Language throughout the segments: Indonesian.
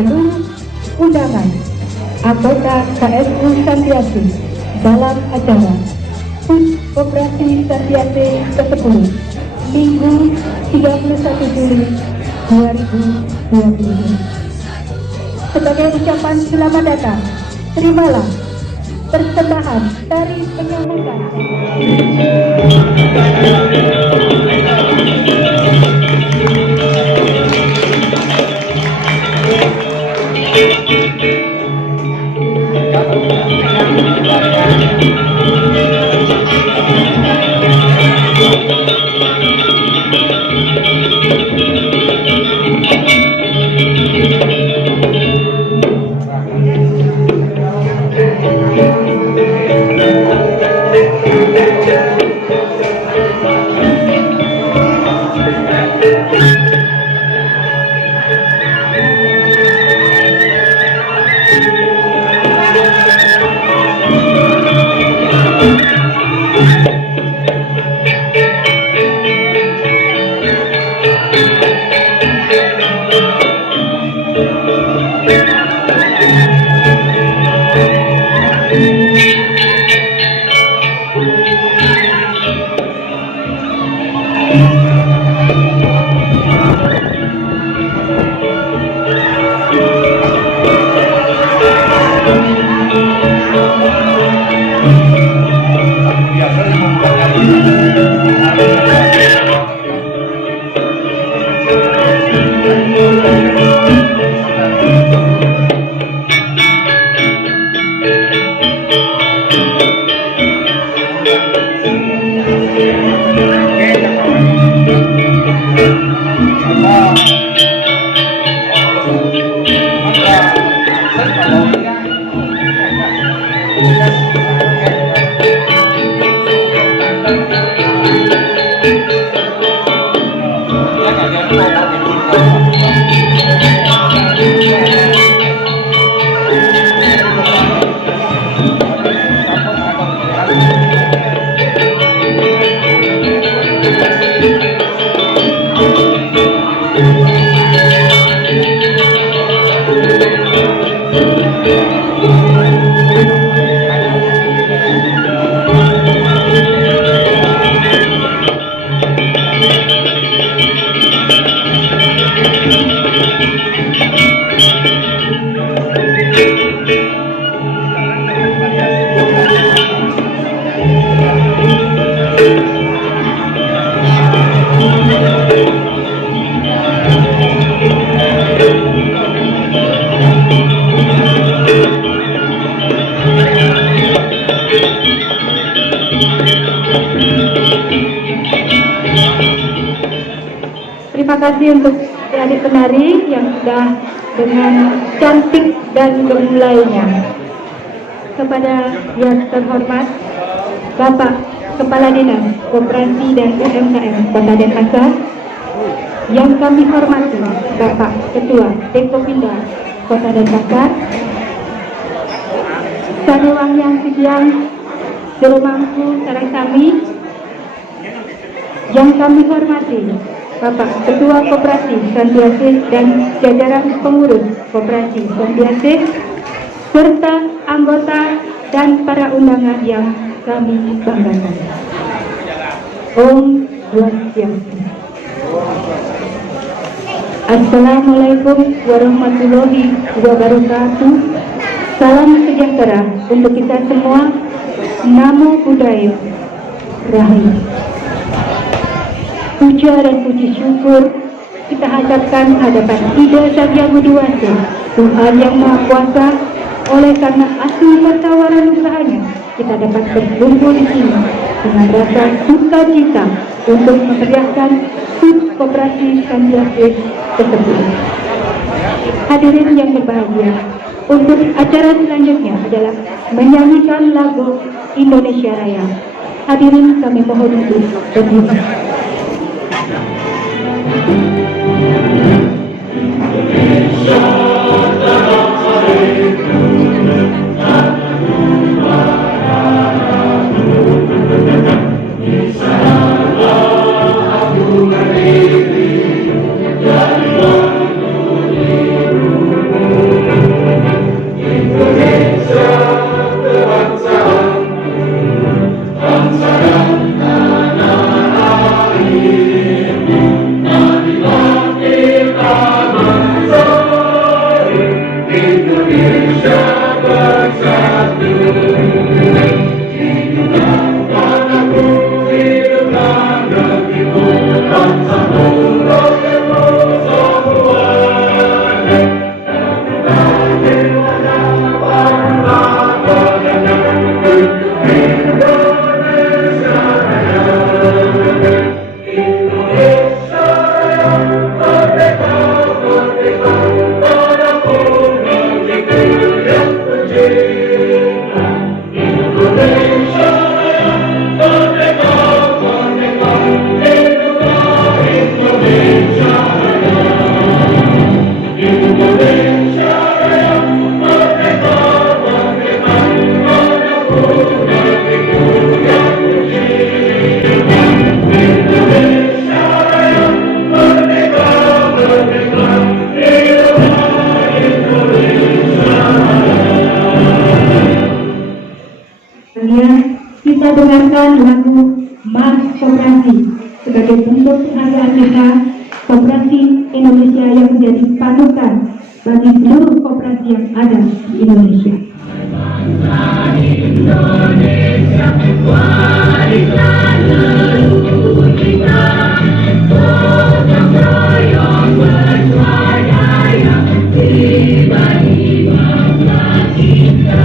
seluruh undangan anggota KSU Santiase dalam acara HUT Koperasi Santiase ke-10 Minggu 31 Juli 2020. Sebagai ucapan selamat datang, terimalah persembahan tari penyambutan. Terima kasih untuk adik penari yang sudah dengan cantik dan gemulainya. Kepada yang terhormat Bapak Kepala Dinas Koperasi dan UMKM Kota Denpasar, yang kami hormati Bapak Ketua Dekopinda Kota Denpasar, Sanewang yang Sidiang Jerumangku Sarasami, yang kami hormati Bapak Ketua Koperasi Santiase dan jajaran pengurus Koperasi Santiase, serta anggota dan para undangan yang kami banggakan. Om Swastiastu. Assalamualaikum warahmatullahi wabarakatuh. Salam sejahtera untuk kita semua. Namo Buddhaya. Rahayu. Puja dan puji syukur kita hadapkan hadapan Ida Satya Budiwasa, Tuhan yang Maha Kuasa. Oleh karena asli tawaran usahanya, kita dapat berkumpul di sini dengan rasa sukacita untuk memeriahkan HUT Koperasi Santiase tersebut. Hadirin yang berbahagia, untuk acara selanjutnya adalah menyanyikan lagu Indonesia Raya. Hadirin kami mohon untuk berdiri. Kita dengarkan lagu Mars Koperasi sebagai bentuk penghargaan kita Koperasi Indonesia yang menjadi panutan bagi seluruh koperasi yang ada di Indonesia. Indonesia, warisan leluhur kita, gotong royong bersuara tiba-tiba cinta.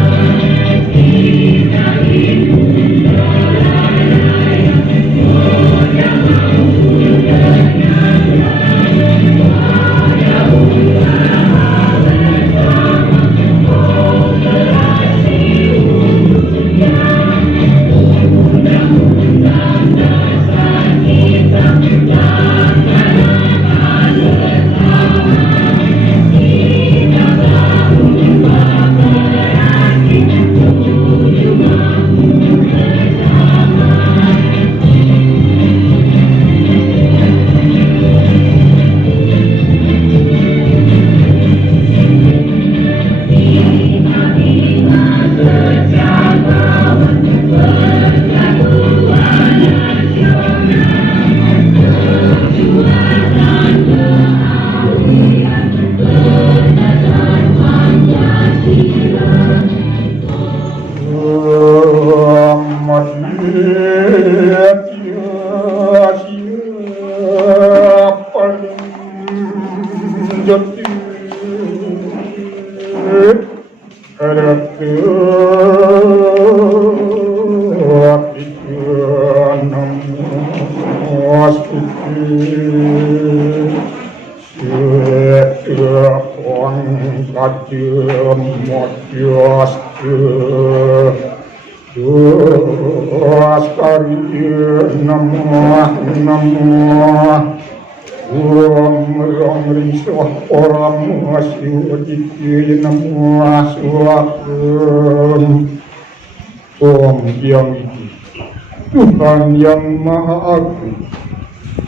Tuhan yang Maha Agung,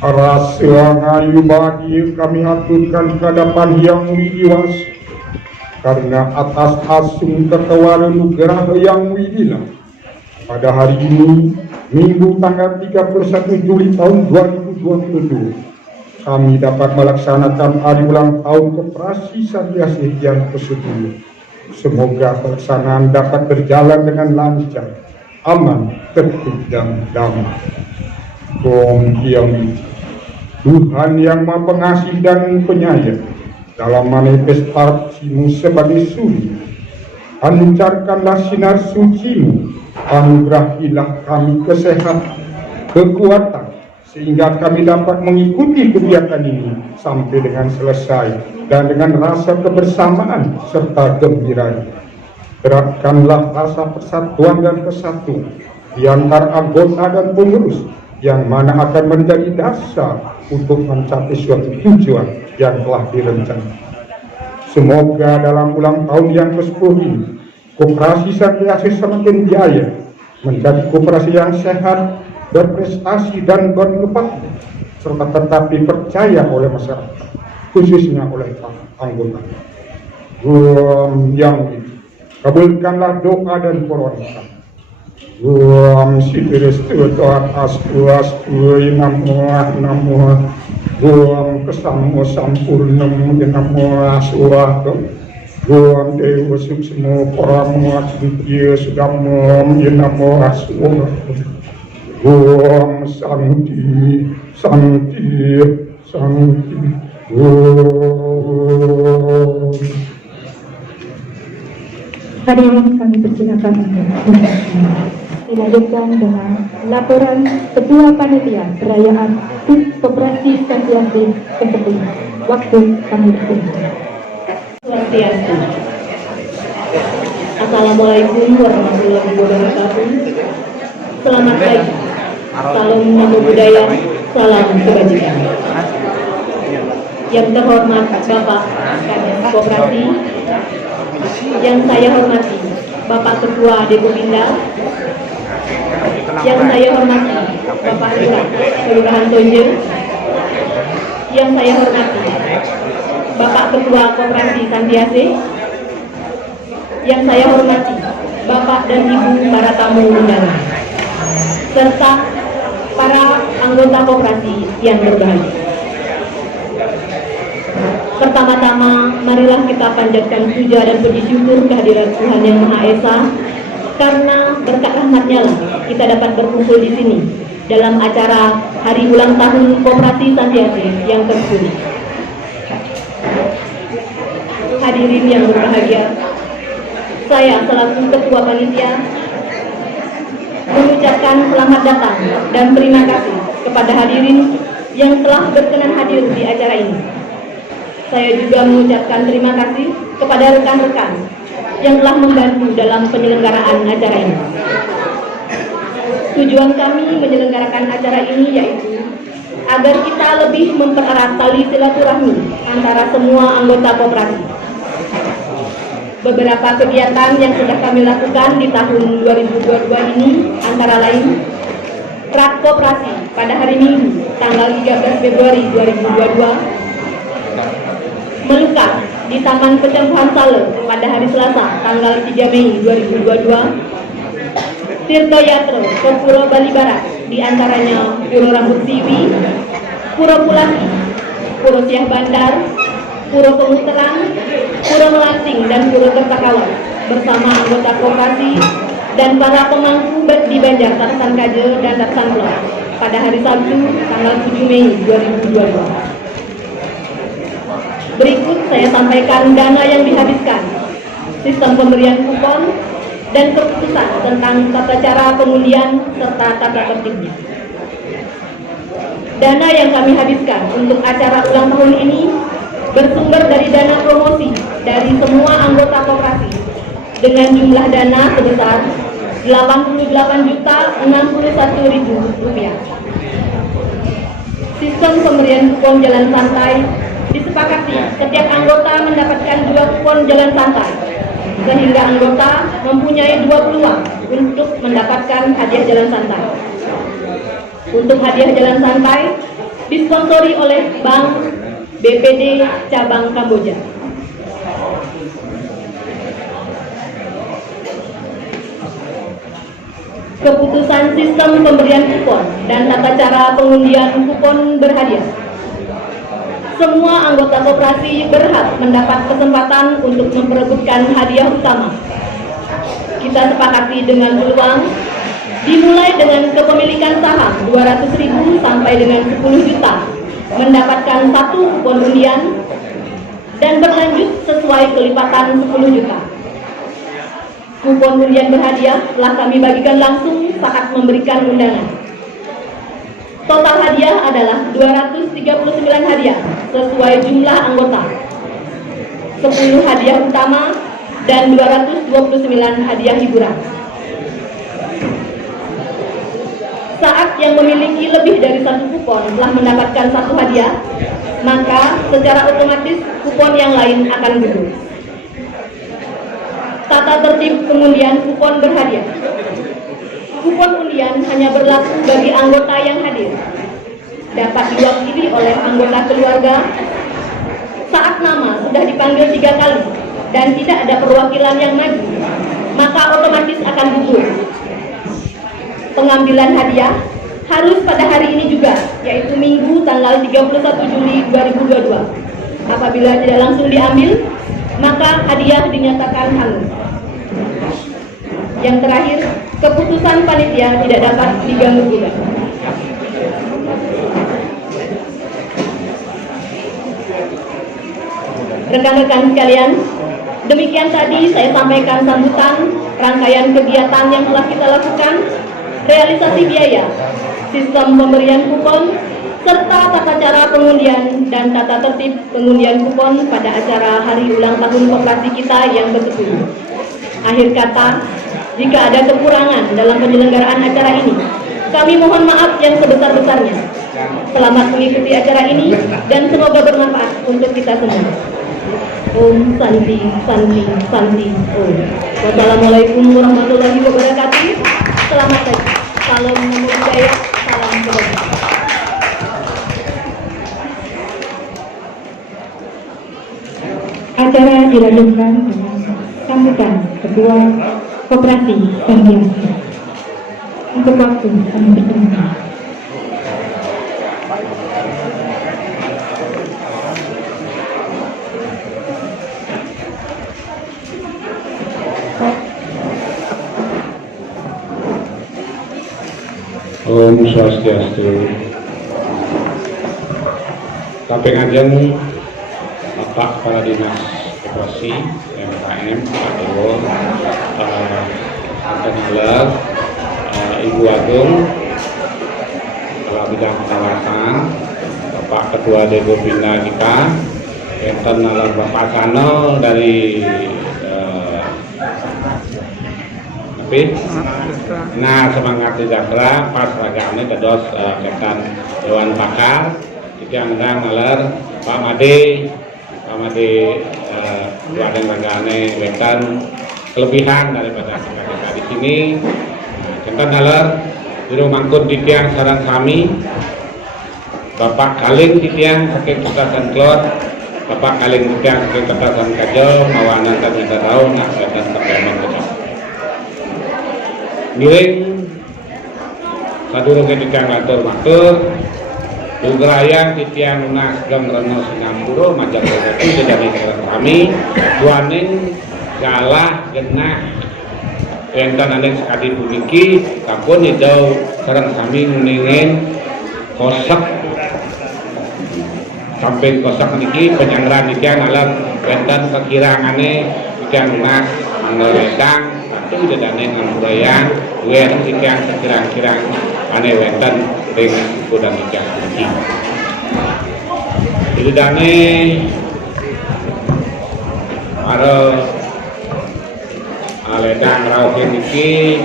rasa ngayu bagi kami aturkan ke hadapan yang widiwasa, karena atas asung ketawara nugerah yang widilah pada hari ini, Minggu tanggal 31 Juli tahun 2022, kami dapat melaksanakan hari ulang tahun Koperasi Satriasih yang ke-10. Semoga pelaksanaan dapat berjalan dengan lancar, aman, tertib, dan damai. Tuhan yang Maha Pengasih dan Penyayang, dalam manifestasimu sebagai suri, pancarkanlah sinar sucimu, anugerahilah kami kesehatan, kekuatan, sehingga kami dapat mengikuti kegiatan ini sampai dengan selesai dan dengan rasa kebersamaan serta gembira. Gerakkanlah rasa persatuan dan kesatuan di antara anggota dan pengurus, yang mana akan menjadi dasar untuk mencapai suatu tujuan yang telah direncanakan. Semoga dalam ulang tahun yang ke-10 ini, Koperasi Satriasih semakin jaya, menjadi koperasi yang sehat, berprestasi dan berkembang, serta tetap dipercaya oleh masyarakat, khususnya oleh anggota. Kabulkanlah doa dan permohonan. Om Siddhirestu Astu Namo Om Kesamo Sampurnam Namo Aswato Om Dewa Suksmo Paramo Asditya Sudamo Namo Aswato Om Santi Santi Santi Om. Hadirin kami persilakan untuk dilanjutkan dengan laporan Ketua Panitia Perayaan HUT Koperasi Santiasi ke-10. Waktu kami persilakan. Swastiastu. Assalamualaikum warahmatullahi wabarakatuh. Selamat pagi. Salam namo budaya, salam kebajikan. Yang terhormat Bapak Kadis Koperasi, yang saya hormati Bapak Ketua Depopinda, yang saya hormati Bapak Lurah Kelurahan Tonje, yang saya hormati Bapak Ketua Koperasi Santiase, yang saya hormati Bapak dan Ibu para tamu undangan, serta para anggota koperasi yang berbahagia. Pertama-tama, marilah kita panjatkan puja dan puji syukur kehadirat Tuhan Yang Maha Esa, karena berkat rahmat-Nya lah kita dapat berkumpul di sini dalam acara Hari Ulang Tahun Koperasi Santiase yang ke-10. Hadirin yang berbahagia, saya selaku Ketua Panitia mengucapkan selamat datang dan terima kasih kepada hadirin yang telah berkenan hadir di acara ini. Saya juga mengucapkan terima kasih kepada rekan-rekan yang telah membantu dalam penyelenggaraan acara ini. Tujuan kami menyelenggarakan acara ini yaitu agar kita lebih mempererat tali silaturahmi antara semua anggota koperasi. Beberapa kegiatan yang sudah kami lakukan di tahun 2022 ini antara lain Rak Koperasi pada hari Minggu tanggal 13 Februari 2022, Melukat di Taman Pecabuhan Sale pada hari Selasa tanggal 3 Mei 2022, Tirto Yatro ke Pulau Bali Barat, di antaranya Pulau Rambut Siwi, Pulau Pulaki, Pulau Siah Bandar, Pulau Pemuteran, Pulau Melanting, dan Pulau Kertakawan bersama anggota koperasi dan para pemangku di Banjar, Tarsan Kaje, dan Tarsan Pulau pada hari Sabtu tanggal 7 Mei 2022. Berikut saya sampaikan dana yang dihabiskan, sistem pemberian kupon, dan keputusan tentang tata cara pengundian serta tata tertibnya. Dana yang kami habiskan untuk acara ulang tahun ini bersumber dari dana promosi dari semua anggota koperasi dengan jumlah dana sebesar Rp68.061.000. Sistem pemberian kupon jalan santai disepakati setiap anggota mendapatkan 2 kupon jalan santai, sehingga anggota mempunyai 2 peluang untuk mendapatkan hadiah jalan santai. Untuk hadiah jalan santai disponsori oleh Bank BPD Cabang Kamboja. Keputusan sistem pemberian kupon dan tata cara pengundian kupon berhadiah. Semua anggota koperasi berhak mendapat kesempatan untuk memperebutkan hadiah utama. Kita sepakati dengan peluang dimulai dengan kepemilikan saham 200.000 sampai dengan 10 juta, mendapatkan 1 kupon undian, dan berlanjut sesuai kelipatan 10 juta. Kupon undian berhadiah telah kami bagikan langsung saat memberikan undangan. Total hadiah adalah 239 hadiah sesuai jumlah anggota, 10 hadiah utama dan 229 hadiah hiburan. Saat yang memiliki lebih dari 1 kupon telah mendapatkan 1 hadiah, maka secara otomatis kupon yang lain akan gugur. Tata tertib pengundian kupon berhadiah. Kupon undian hanya berlaku bagi anggota yang hadir. Dapat diwakili oleh anggota keluarga saat nama sudah dipanggil 3 kali dan tidak ada perwakilan yang maju, maka otomatis akan gugur. Pengambilan hadiah harus pada hari ini juga, yaitu Minggu tanggal 31 Juli 2022. Apabila tidak langsung diambil, maka hadiah dinyatakan hangus. Yang terakhir, keputusan panitia tidak dapat diganggu-gugat. Rekan-rekan sekalian, demikian tadi saya sampaikan sambutan rangkaian kegiatan yang telah kita lakukan, realisasi biaya, sistem pemberian kupon, serta tata cara pengundian dan tata tertib pengundian kupon pada acara hari ulang tahun koperasi kita yang ke-10. Akhir kata, jika ada kekurangan dalam penyelenggaraan acara ini, kami mohon maaf yang sebesar-besarnya. Selamat mengikuti acara ini dan semoga bermanfaat untuk kita semua. Om Santi, Santi, Santi, Om. Wassalamualaikum warahmatullahi wabarakatuh. Selamat pagi. Salam Namo Buddhaya, salam kebajikan. Acara dilanjutkan dengan sambutan Ketua Koperasi Sandiasa. Untuk waktu kami berterima. Om Swastiastu. Kaping Ajeng Bapak Kepala Dinas Koperasi MKM Pak Dewo, Antenaler, Ibu Agung, Kepala Bidang Pengawasan, Bapak Ketua Dewo Bina kita, enten Bapak Sano dari nah semangat sejahtera pas ragane dados ketan Dewan Pakar yang ngaler Pak Made wadah ragane wetan kelebihan daripada kita di sini. Ketan ngaler juru mangkut titiang sarang kami Bapak Kaling titiang saking Kecamatan Klot, Bapak Kaling titiang saking Kecamatan Kajo mawana kami tahu nak ketan terkemang kecap miring sadurung titiang ngatur matur Dugrayang titiang lunas gem reno Singapura majak itu jadi kami duaning galah genah enten aning sekali puniki kapun hidau sareng kami ningin kosak samping kosak niki penyangran titiang alam enten kekirangane titiang lunas anggaledang itu dadane ngamburayan wen titiang sekirang-kirang ane wenten dengan kuda nikah iki. Itu dane para aledang rauhin iki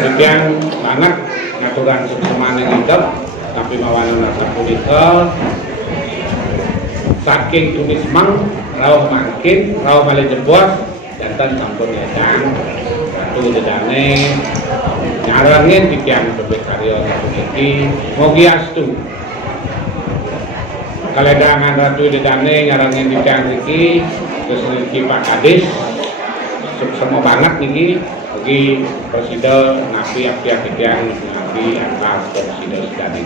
titiang anak ngaturan suksemane ngidep tapi mawana nasa punika saking tunis mang rauh mangkin rauh kali jebos jantan sampun ledang itu dedane nyarangin titiang bebek karyo iki mugi astu kaledangan ratu dedane nyarangin titiang iki terus niki Pak Kadis sukses banget niki bagi presiden napi apiak titiang napi atas presiden sedani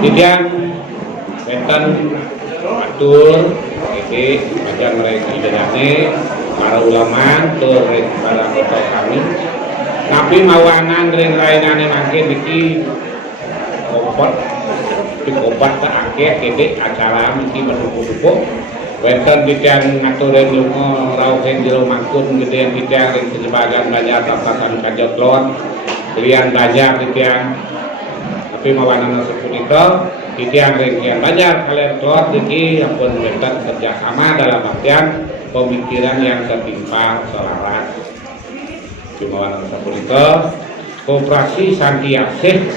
titiang benten atur iki aja mereka idane para ulama tur para kota kami tapi mawanan ring lainane makin iki obat tak akeh kene acara iki berduku-duku wonten titiang ngaturin lunga rawuh jero mangkun gedean titiang ring sebagian banyak tatasan Kajot Lor lian banyak titiang tapi mawanan sepunika titiang ring kian banyak kalian Lor iki ampun wonten kerjasama dalam artian pemikiran yang setimpal selaras. Cuma warna sapunika koperasi Santiasih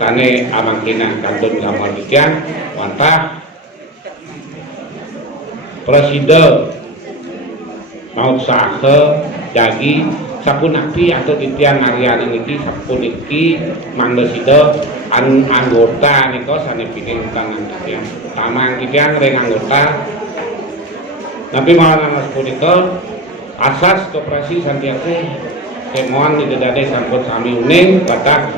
sane amangkinan kantun kamar titiang wantah presiden mau sahe jagi sapunaki atau titiang harian niki sapuniki manggesido anggota niko sane pining tangan titiang tamang titiang ring anggota Tapi malah mas punika asas koperasi santiasa kemoan di dedade sampun sami uning batak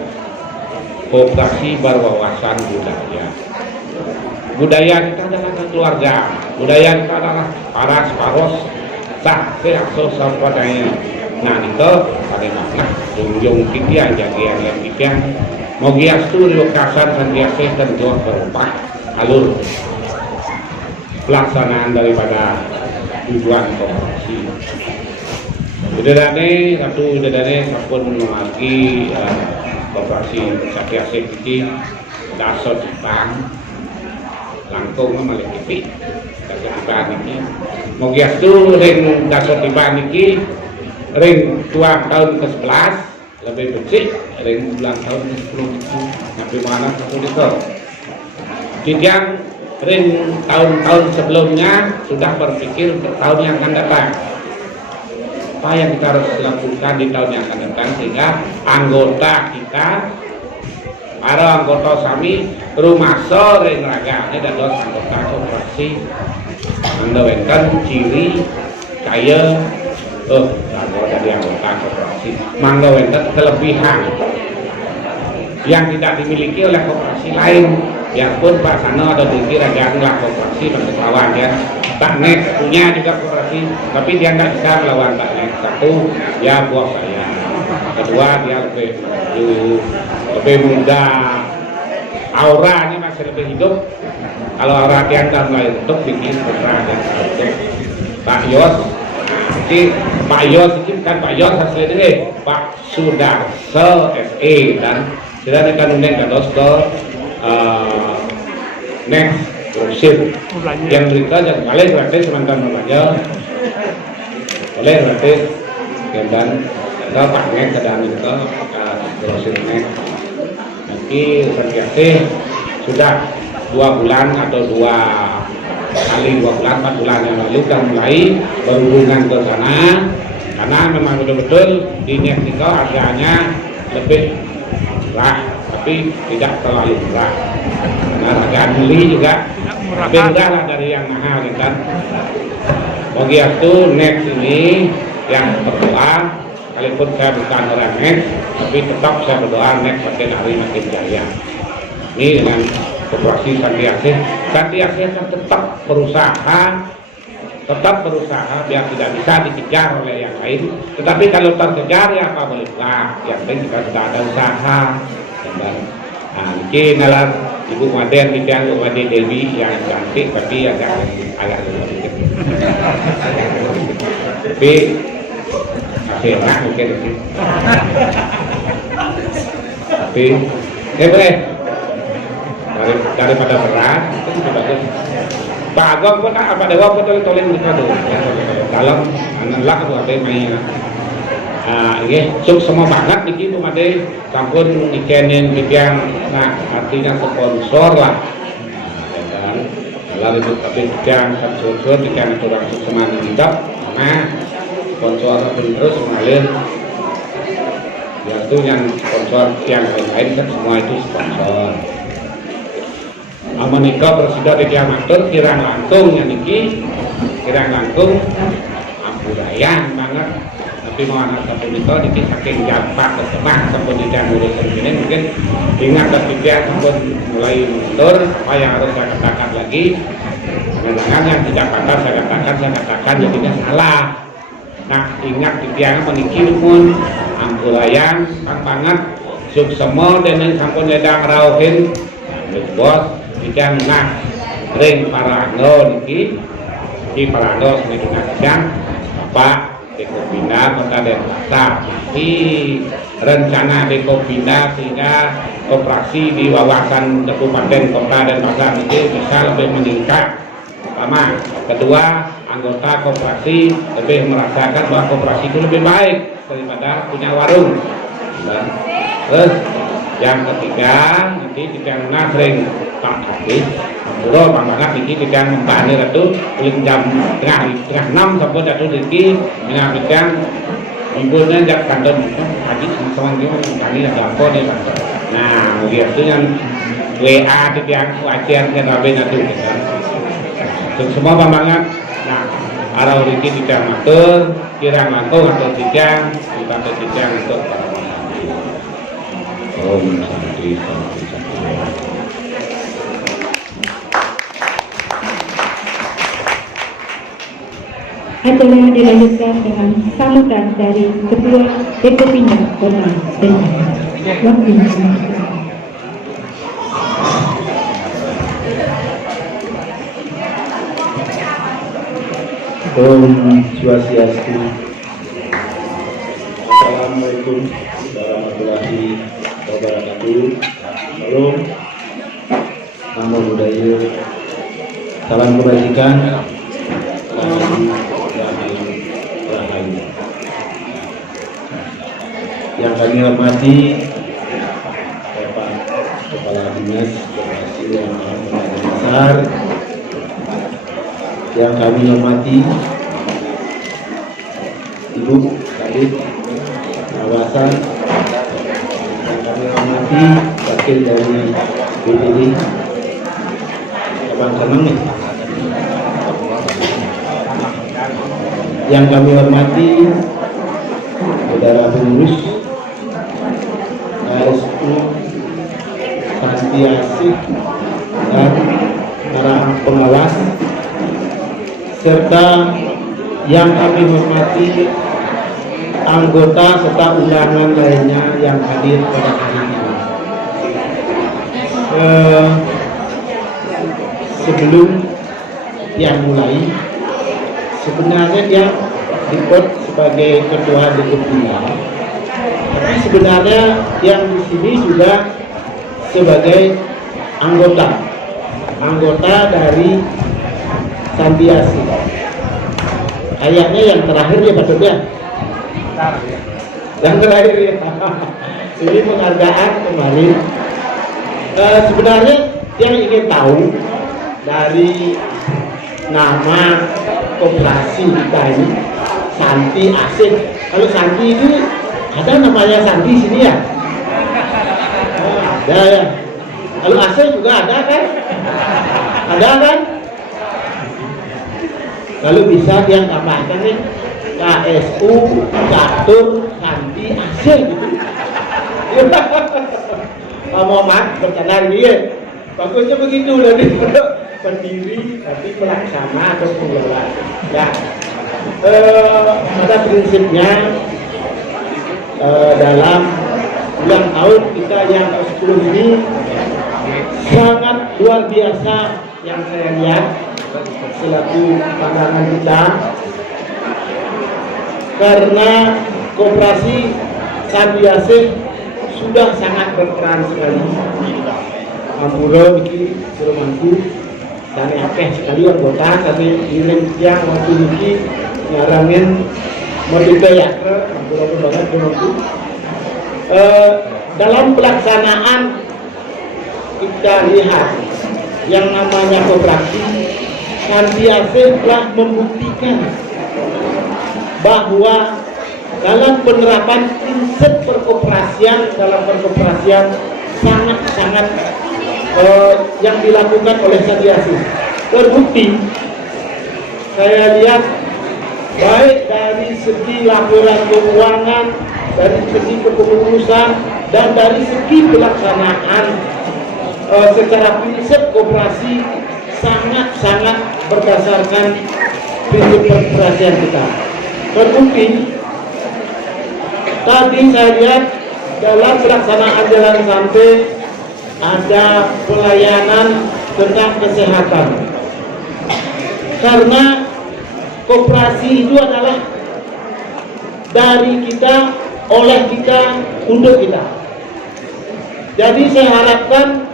koperasi berwawasan budaya kita adalah keluarga, budaya kita adalah paras paros sah seaso sampadanya. Nah itu bagaimana junjung titia jagian yang titia mau giastu lokasan santiasa dan jauh berubah alur pelaksanaan daripada tujuan koperasi. Dedane satu dedane sampun lagi koperasi santiasa iki daso Jepang langkung malih kipi daso Jepang iki mau giastu ring daso Jepang iki ring tua tahun ke-11 lebih becik ring bulan tahun ke-10 sampai mana satu itu tiang ring tahun-tahun sebelumnya sudah berpikir untuk tahun yang akan datang apa yang kita harus lakukan di tahun yang akan datang sehingga anggota kita para anggota sami rumah sore raga ini adalah anggota koperasi mendawakan ciri kaya dari anggota koperasi mendawakan kelebihan yang tidak dimiliki oleh koperasi lain. Ya pun Pak Sano ada di raga koperasi dan kawan ya Pak Nek punya juga koperasi tapi dia nggak bisa melawan Pak Nek. Satu ya buah saya, kedua dia lebih muda, auranya masih lebih hidup. Kalau aura tiang mulai hidup bikin putra dan Pak Yos. Jadi Pak Yos ini bukan Pak Yos aslinya Pak Sudarso SE dan sudah akan undang kados ke next brosir yang berita yang boleh berarti sementara belajar boleh berarti dan ada paknya ke dalam itu brosir next nanti terjadi sudah 2 bulan atau 2 bulan 4 bulan yang lalu kita mulai berhubungan ke sana karena memang betul-betul di niat kita harganya lebih murah tapi tidak terlalu murah karena harga beli juga lebih murah lah dari yang mahal kan. Bagi itu next ini yang berdoa sekalipun saya bukan orang next tapi tetap saya berdoa next makin hari makin jaya. Ini dengan koperasi Santiase akan tetap berusaha biar tidak bisa dikejar oleh yang lain, tetapi kalau terkejar ya apa boleh buat, yang penting kita sudah ada usaha. Mungkin adalah Ibu Maden tidak Ibu Maden Dewi yang cantik tapi agak sedikit tapi masih enak mungkin tapi boleh daripada berat itu bagus. Pak Agong pun apa dewa pun tolong kita tuh dalam anak tuh ada main ini semua banget niki tuh ada sampun ikenin bikian nah artinya sponsor lah lalu itu tapi bikian sponsor bikian orang semangat kita nah sponsor terus mengalir ya itu yang sponsor yang lain kan semua itu sponsor. Menikah bersida di amatur kirang langkung yang niki kirang langkung ampurayan banget tapi mau anak sampun itu niki saking jampak kesemah sampun tidak ngurusin ini mungkin ingat ketika sampun mulai mundur apa yang harus saya katakan lagi jangan yang tidak patah saya katakan jadinya salah. Nah ingat ketika meniki pun ampurayan kang banget suksemo dan sampun ledang rauhin bos ikan nah ring paranggo niki di paranggo sedikit sedang Bapak Dekopinda Kota Denpasar di rencana Dekopinda sehingga operasi di wawasan Kabupaten Kota Denpasar ini bisa lebih meningkat. Pertama, kedua anggota koperasi lebih merasakan bahwa koperasi itu lebih baik daripada punya warung. Terus yang ketiga nanti tidak sering tak habis Puro banget ini tidak membani itu jam tengah 6 sampai jatuh lagi menyampaikan ibunya jak kantor habis sama dia kali ada apa nih nah gitu yang WA tidak wajar ke rabe itu semua banget. Nah arau riki titiang matur kirang langkung atau titiang kita titiang untuk Om Santi Santi Santi. Acara dilanjutkan dengan sambutan dari Ketua Bppindo Kota Denpasar. Waktunya. Om Swastiastu. Assalamualaikum warahmatullahi wabarakatuh. Salam, namo buddhaya, salam kebajikan, rahayu. Yang kami hormati Bapak Kepala Dinas Koperasi UMKM Kota Denpasar, yang kami hormati Ibu Kadit Kawasan, yang kami hormati wakil dari BPD teman-teman, yang kami hormati saudara pengurus RSU Santi Asih dan para pengawas, serta yang kami hormati anggota serta undangan lainnya yang hadir pada hari ini. Sebelum yang mulai, sebenarnya dia ikut sebagai ketua DPP, tapi sebenarnya yang di sini juga sebagai anggota dari Santi Asih. Kayaknya yang terakhir ya Pak Dubia. Yang terakhir ya. Ini penghargaan kemarin. Sebenarnya yang ingin tahu dari nama koperasi kita ini Santi Asih. Kalau Santi itu ada namanya Santi sini ya? Ada ya. Kalau Asih juga ada kan? Ada kan? Kalau bisa dia tambahkan nih KSU Catur Santi Asih gitu. Mohon bercanda ini ya. Bagusnya begitu dari pendiri tapi pelaksana atau pengelola. Ya, pada prinsipnya dalam ulang tahun kita yang ke-10 ini sangat luar biasa yang saya lihat selaku pandangan kita, karena koperasi Santi Asih sudah sangat berperan sekali. Ampura iki Surumanku dan akeh sekali anggota tapi ngirim yang waktu ini ngarangin Merdeka Yatra Ampura banget Surumanku. Dalam pelaksanaan kita lihat yang namanya koperasi Santi Asih telah membuktikan bahwa dalam penerapan prinsip perkoperasian dalam perkoperasian sangat-sangat yang dilakukan oleh Santi Asih terbukti. Saya lihat baik dari segi laporan keuangan, dari segi kepengurusan, dan dari segi pelaksanaan secara prinsip koperasi sangat-sangat berdasarkan prinsip perkoperasian kita. Terbukti tadi saya lihat dalam pelaksanaan jalan santai ada pelayanan tentang kesehatan, karena koperasi itu adalah dari kita, oleh kita, untuk kita. Jadi saya harapkan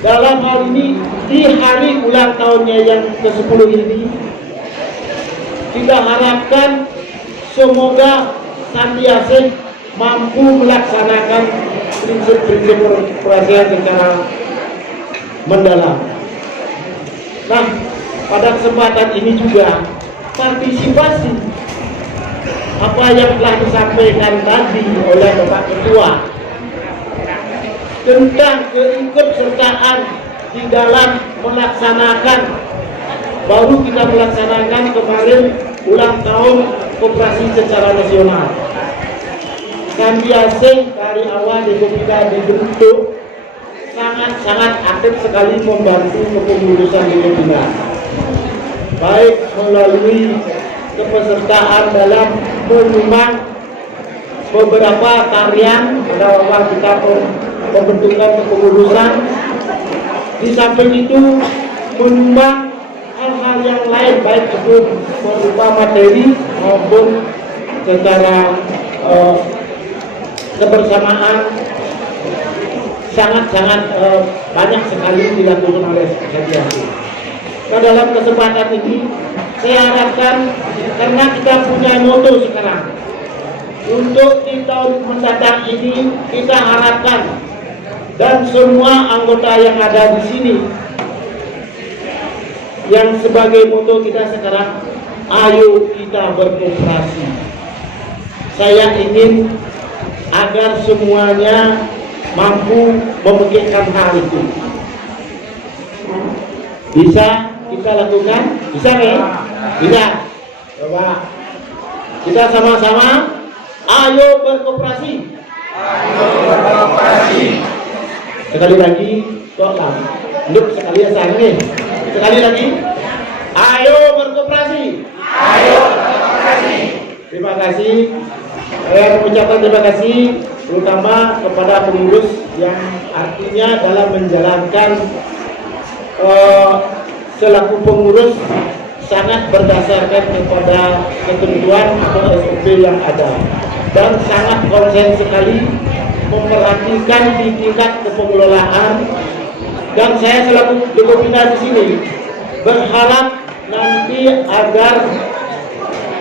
dalam hal ini di hari ulang tahunnya yang ke-10 ini, kita harapkan semoga Santi Asih mampu melaksanakan prinsip-prinsip perkoperasian secara mendalam. Nah, pada kesempatan ini juga partisipasi apa yang telah disampaikan tadi oleh Bapak Ketua tentang keikutsertaan di dalam melaksanakan baru kita melaksanakan kemarin ulang tahun koperasi secara nasional. Dan biasa dari awal Dekopinda dibentuk sangat aktif sekali membantu kepengurusan Dekopinda, baik melalui kepesertaan dalam menyumbang beberapa tarian pada awal kita pembentukan kepengurusan. Di samping itu menyumbang hal-hal yang lain, baik itu berupa materi maupun secara kebersamaan. Sangat banyak sekali dilakukan oleh asosiasi. Nah, dalam kesempatan ini saya harapkan, karena kita punya moto sekarang, untuk di tahun mendatang ini kita harapkan dan semua anggota yang ada di sini yang sebagai moto kita sekarang, ayo kita berkoperasi. Saya ingin agar semuanya mampu memikirkan hal itu. Bisa kita lakukan? Bisa kan? Bisa. Coba kita sama-sama, ayo berkoperasi. Ayo berkoperasi. Sekali lagi, tolong. Untuk sekali asal nih. Sekali lagi, ayo berkoperasi. Ayo berkoperasi. Terima kasih. Saya mengucapkan terima kasih terutama kepada pengurus yang artinya dalam menjalankan selaku pengurus sangat berdasarkan kepada ketentuan atau SOP yang ada dan sangat konsen sekali memperhatikan di tingkat kepengelolaan. Dan saya selaku Dekopinda di sini berharap nanti agar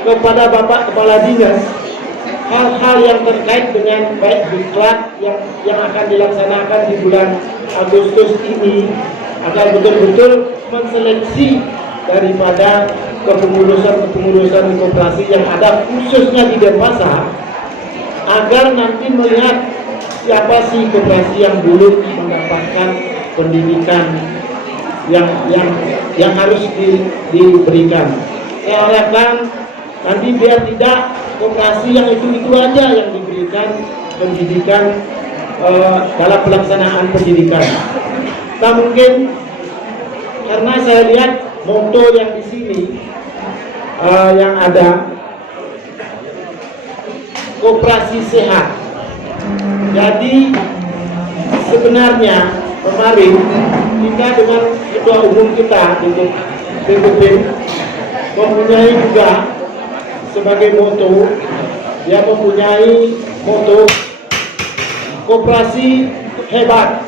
kepada Bapak Kepala Dinas hal-hal yang terkait dengan baik diklat yang akan dilaksanakan di bulan Agustus ini agar betul-betul menseleksi daripada kepengurusan koperasi yang ada khususnya di Denpasar, agar nanti melihat siapa sih koperasi yang belum mendapatkan pendidikan yang harus diberikan. Saya harapkan nanti biar tidak koperasi yang itu aja yang diberikan pendidikan dalam pelaksanaan pendidikan. Nah, mungkin karena saya lihat moto yang di sini yang ada koperasi sehat. Jadi sebenarnya kemarin kita dengan ketua umum kita untuk PPP mempunyai juga sebagai moto, dia mempunyai moto koperasi hebat.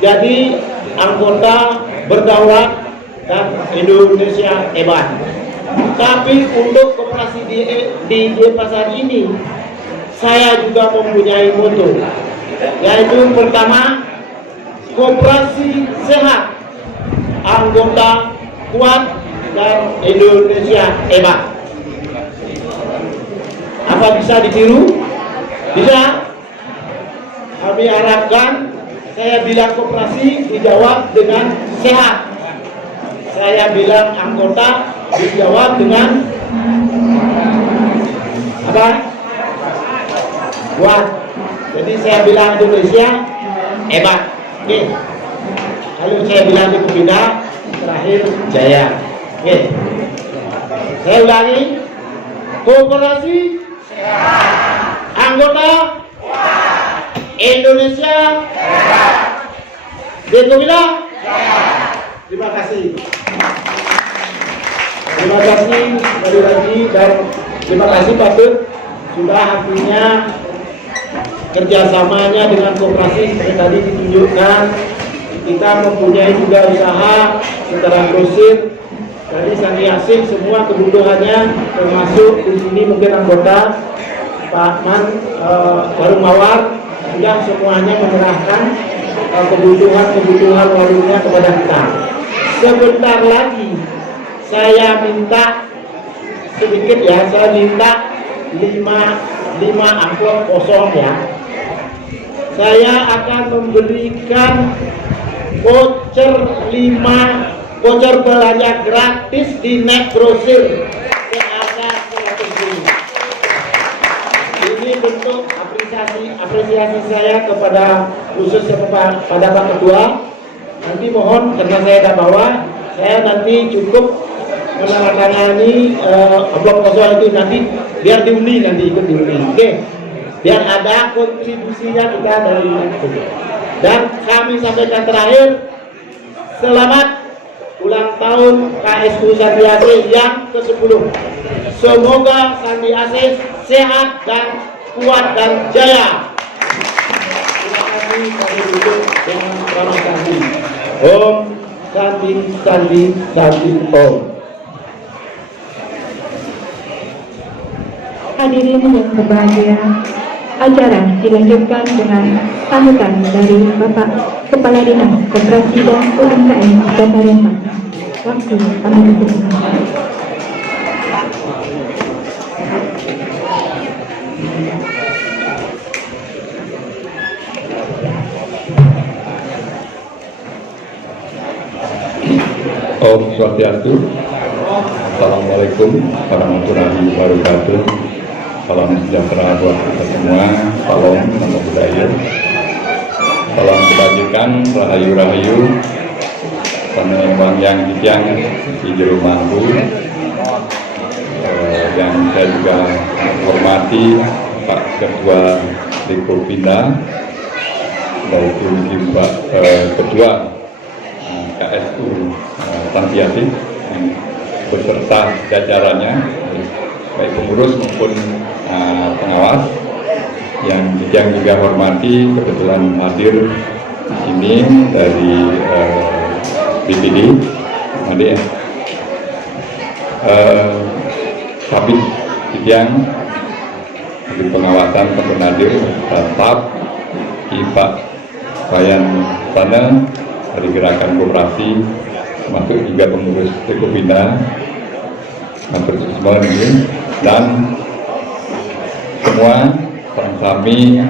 Jadi anggota berdaulat dan Indonesia hebat. Tapi untuk koperasi di Denpasar ini, saya juga mempunyai moto, yaitu pertama, koperasi sehat, anggota kuat dan Indonesia hebat. Apa bisa ditiru? Bisa. Kami harapkan, saya bilang koperasi dijawab dengan sehat. Saya bilang anggota dijawab dengan apa? Kuat. Jadi saya bilang Indonesia hebat. Oke. Kalau saya bilang Dekopinda, terakhir jaya. Oke. Saya ulangi. Koperasi anggota Indonesia Dekopinda. Terima kasih. Terima kasih sekali lagi dan terima kasih Pak Dut sudah artinya kerjasamanya dengan koperasi seperti tadi ditunjukkan. Kita mempunyai juga usaha secara grosir. Tadi Sandi Asif semua kebutuhannya termasuk di sini mungkin anggota Pak Man Warung Mawar sudah semuanya menyerahkan kebutuhan warungnya kepada kita. Sebentar lagi saya minta sedikit ya, saya minta 5 amplop kosong ya. Saya akan memberikan voucher 5 voucher belanja gratis di Nek Grosir seharga 100.000. Ini bentuk apresiasi saya kepada khususnya pada Pak Ketua. Nanti mohon karena saya tidak bawa, saya nanti cukup menandatangani amplop kosong itu nanti biar diundi, nanti ikut diundi. Oke, biar ada kontribusinya kita dari itu. Dan kami sampaikan terakhir, selamat ulang tahun KSU Sandi Aceh yang ke-10. Semoga Sandi Aceh sehat dan kuat dan jaya. Terima kasih kami duduk dengan ramah Sandi. Om Sandi Sandi Sandi Om. Hadirin yang berbahagia, acara dilanjutkan dengan sambutan dari Bapak Kepala Dinas Koperasi dan UMKM Kota Lembang. Waktu kami dipersilakan. Om Swastiastu. Assalamualaikum warahmatullahi wabarakatuh. Salam sejahtera buat kita semua. Salam nama budaya. Salam kebajikan, rahayu-rahayu. Penyembang yang dijang di jero mampu. Yang saya juga hormati Pak Ketua Dekopinda, yaitu Pak Ketua KSU Sandi Aceh beserta jajarannya, baik pengurus maupun pengawas. Yang juga hormati, kebetulan hadir di sini dari BPD, Kabit Kijang, di pengawasan hadir, staf, Pak Bayan sana dari Gerakan Koperasi, termasuk juga pengurus Dekopinda, semua ini, dan semua kami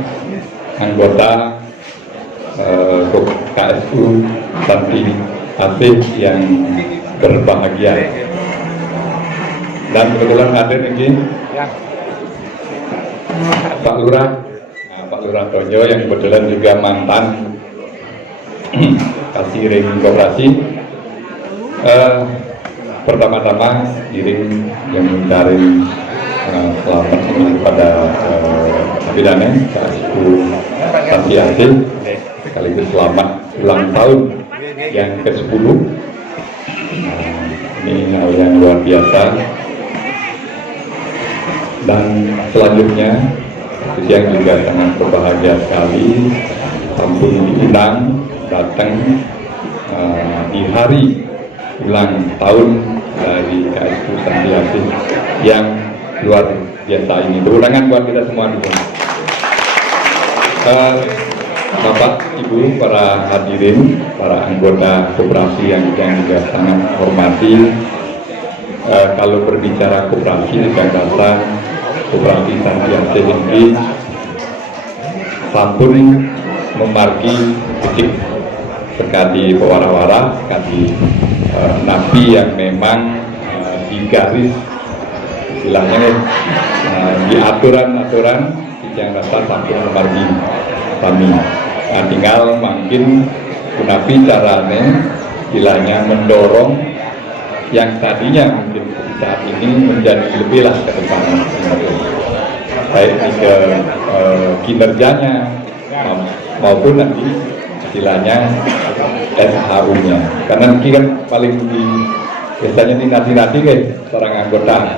anggota KSU Sandi Aceh yang berbahagia. Dan kebetulan hadir ini Pak Lurah, Pak Lurah Tonyo yang kebetulan juga mantan Kasiring Koperasi. Pertama-tama Iring yang mencari selamat kepada Bidane KSU Sandi Aceh, sekaligus selamat ulang tahun yang ke-10. Ini hal yang luar biasa. Dan selanjutnya yang juga sangat berbahagia sekali, ampun diundang datang di hari ulang tahun dari KSU Sandi Aceh yang luar biasa ini. Tepuk tangan buat kita semua dulu. Bapak, Ibu, para hadirin, para anggota koperasi yang juga sangat hormati. Kalau berbicara koperasi di Jakarta, koperasi Sandi Aceh ini sampun memargi kecil sekali pewara-wara, sekali nabi yang memang digaris istilahnya di aturan-aturan yang dapat sampun memargi kami. Nah, tinggal makin nabi caranya istilahnya mendorong yang tadinya mungkin saat ini menjadi lebih lah ke depan, baik ke kinerjanya maupun nanti istilahnya SHU-nya. Karena ini kan paling biasanya ini nanti seorang anggota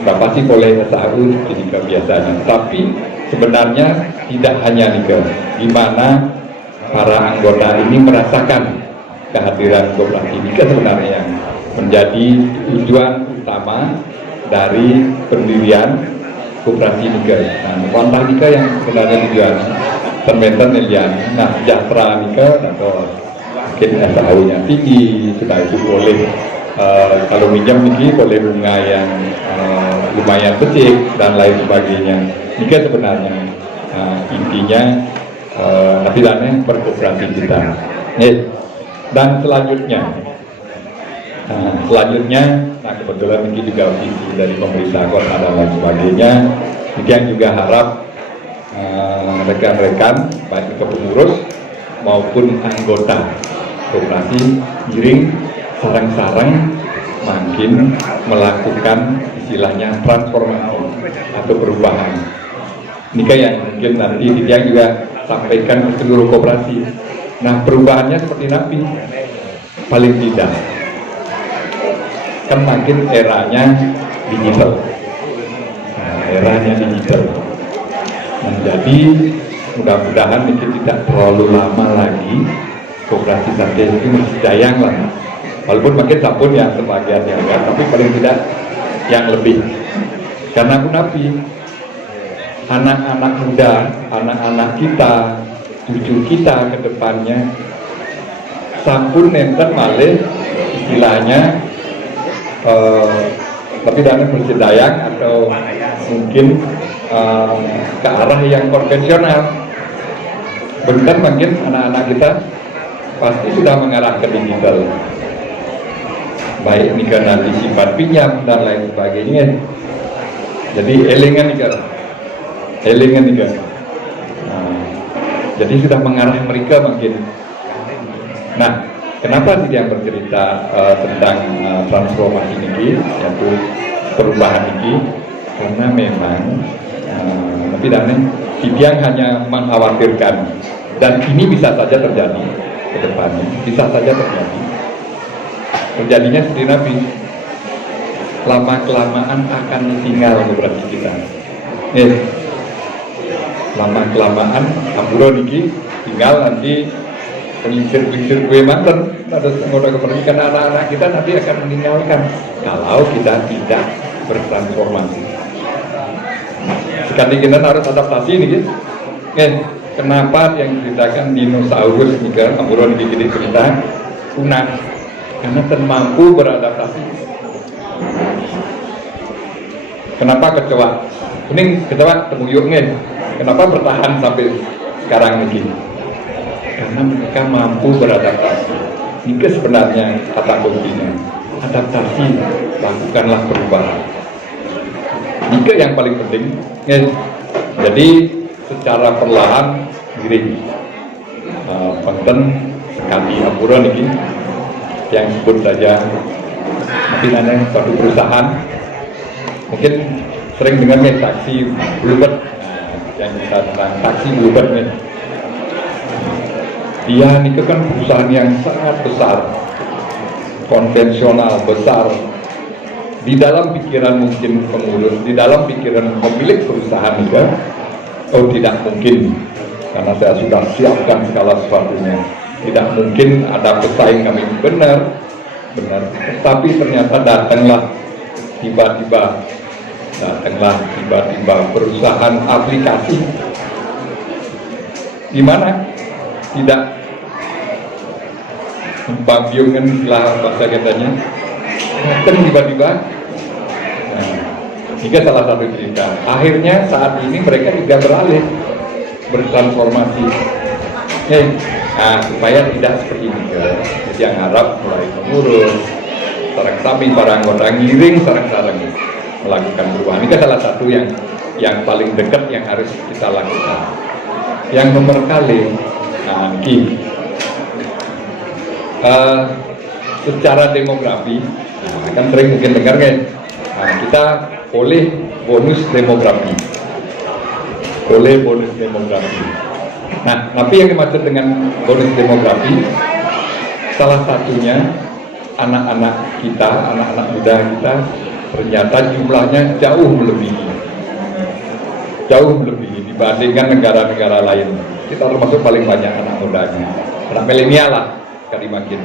berapa sih boleh SHU jadi biasanya. Tapi sebenarnya tidak hanya nih, di mana para anggota ini merasakan kehadiran koperasi ini sebenarnya yang menjadi tujuan utama dari pendirian koperasi Nika. Nah, wantah Nika yang sebenarnya tujuan termenten Elian. Nah, sejahtera Nika atau mungkin SHU-nya tinggi, sudah itu boleh kalau minjam tinggi boleh bunga yang lumayan kecil dan lain sebagainya. Nika sebenarnya intinya hasilnya berkoperasi kita. Dan selanjutnya Nah, selanjutnya, nah kebetulan ini juga visi dari pemerintah kota dan lain sebagainya. Yang juga harap rekan-rekan baik itu pengurus maupun anggota koperasi Giring sarang-sarang makin melakukan istilahnya transformasi atau perubahan. Ini yang mungkin nanti yang juga sampaikan ke seluruh koperasi. Nah, perubahannya seperti napi, paling tidak kan makin eranya digital. Nah, eranya digital. Menjadi mudah-mudahan ini tidak terlalu lama lagi koperasi Satya itu masih dayang lah. Walaupun makin sapun ya sebagian yang enggak, tapi paling tidak yang lebih. Karena aku napi, anak-anak muda, anak-anak kita, cucu kita ke depannya sampun nenten malih istilahnya tapi dana bersedayang atau mungkin ke arah yang konvensional. Benar mungkin anak-anak kita pasti sudah mengarah ke digital, baik ini karena disimpan pinjam dan lain sebagainya. Jadi elingan nih kan. Jadi sudah mengarah mereka mungkin. Nah, kenapa tidak bercerita tentang transformasi ini, yaitu perubahan ini? Karena memang tapi Didiang hanya mengkhawatirkan, dan ini bisa saja terjadi ke depannya, bisa saja terjadi. Terjadinya seperti Nabi, lama-kelamaan akan tinggal koperasi kita. Lama-kelamaan Amburo niki tinggal nanti pengisir-pengisir gue manten ada anggota koperasi, karena anak-anak kita nanti akan meninggalkan kalau kita tidak bertransformasi. Sekali kita harus adaptasi nih, kenapa yang diceritakan dinosaurus nih kan Amburo niki jadi cerita punah karena termampu beradaptasi. Kenapa kecoa? Ini kecoa temuyuknya. Kenapa bertahan sampai sekarang ini? Karena mereka mampu beradaptasi. Ini sebenarnya kata kuncinya. Adaptasi, lakukanlah perubahan. Ini yang paling penting. Jadi secara perlahan Giring penting sekali Amburo ini yang sebut saja mungkin ada suatu perusahaan, mungkin sering dengar taksi Bluebird, yang kita tentang taksi Bluebird nih. Dia itu kan perusahaan yang sangat besar, konvensional, besar. Di dalam pikiran mungkin pengurus, di dalam pikiran pemilik perusahaan itu, oh tidak mungkin, karena saya sudah siapkan segala sesuatunya. Tidak mungkin ada pesaing kami, benar. Tapi ternyata datanglah tiba-tiba perusahaan aplikasi, di mana tidak membabiungkan istilah bahasa katanya, datang tiba-tiba. Jika salah satu cerita, akhirnya saat ini mereka juga beralih bertransformasi. Supaya tidak seperti ini. Jadi yang harap mulai pengurus, sarang sapi, para anggota Giring, sarang-sarang melakukan perubahan. Ini salah satu yang paling dekat yang harus kita lakukan. Yang nomor kali, secara demografi, kan sering mungkin dengar kan, kita boleh bonus demografi. Nah, tapi yang dimaksud dengan bonus demografi, salah satunya anak-anak kita, anak-anak muda kita ternyata jumlahnya jauh melebihi dibandingkan negara-negara lain. Kita termasuk paling banyak anak mudanya, anak milenial lah, kali makin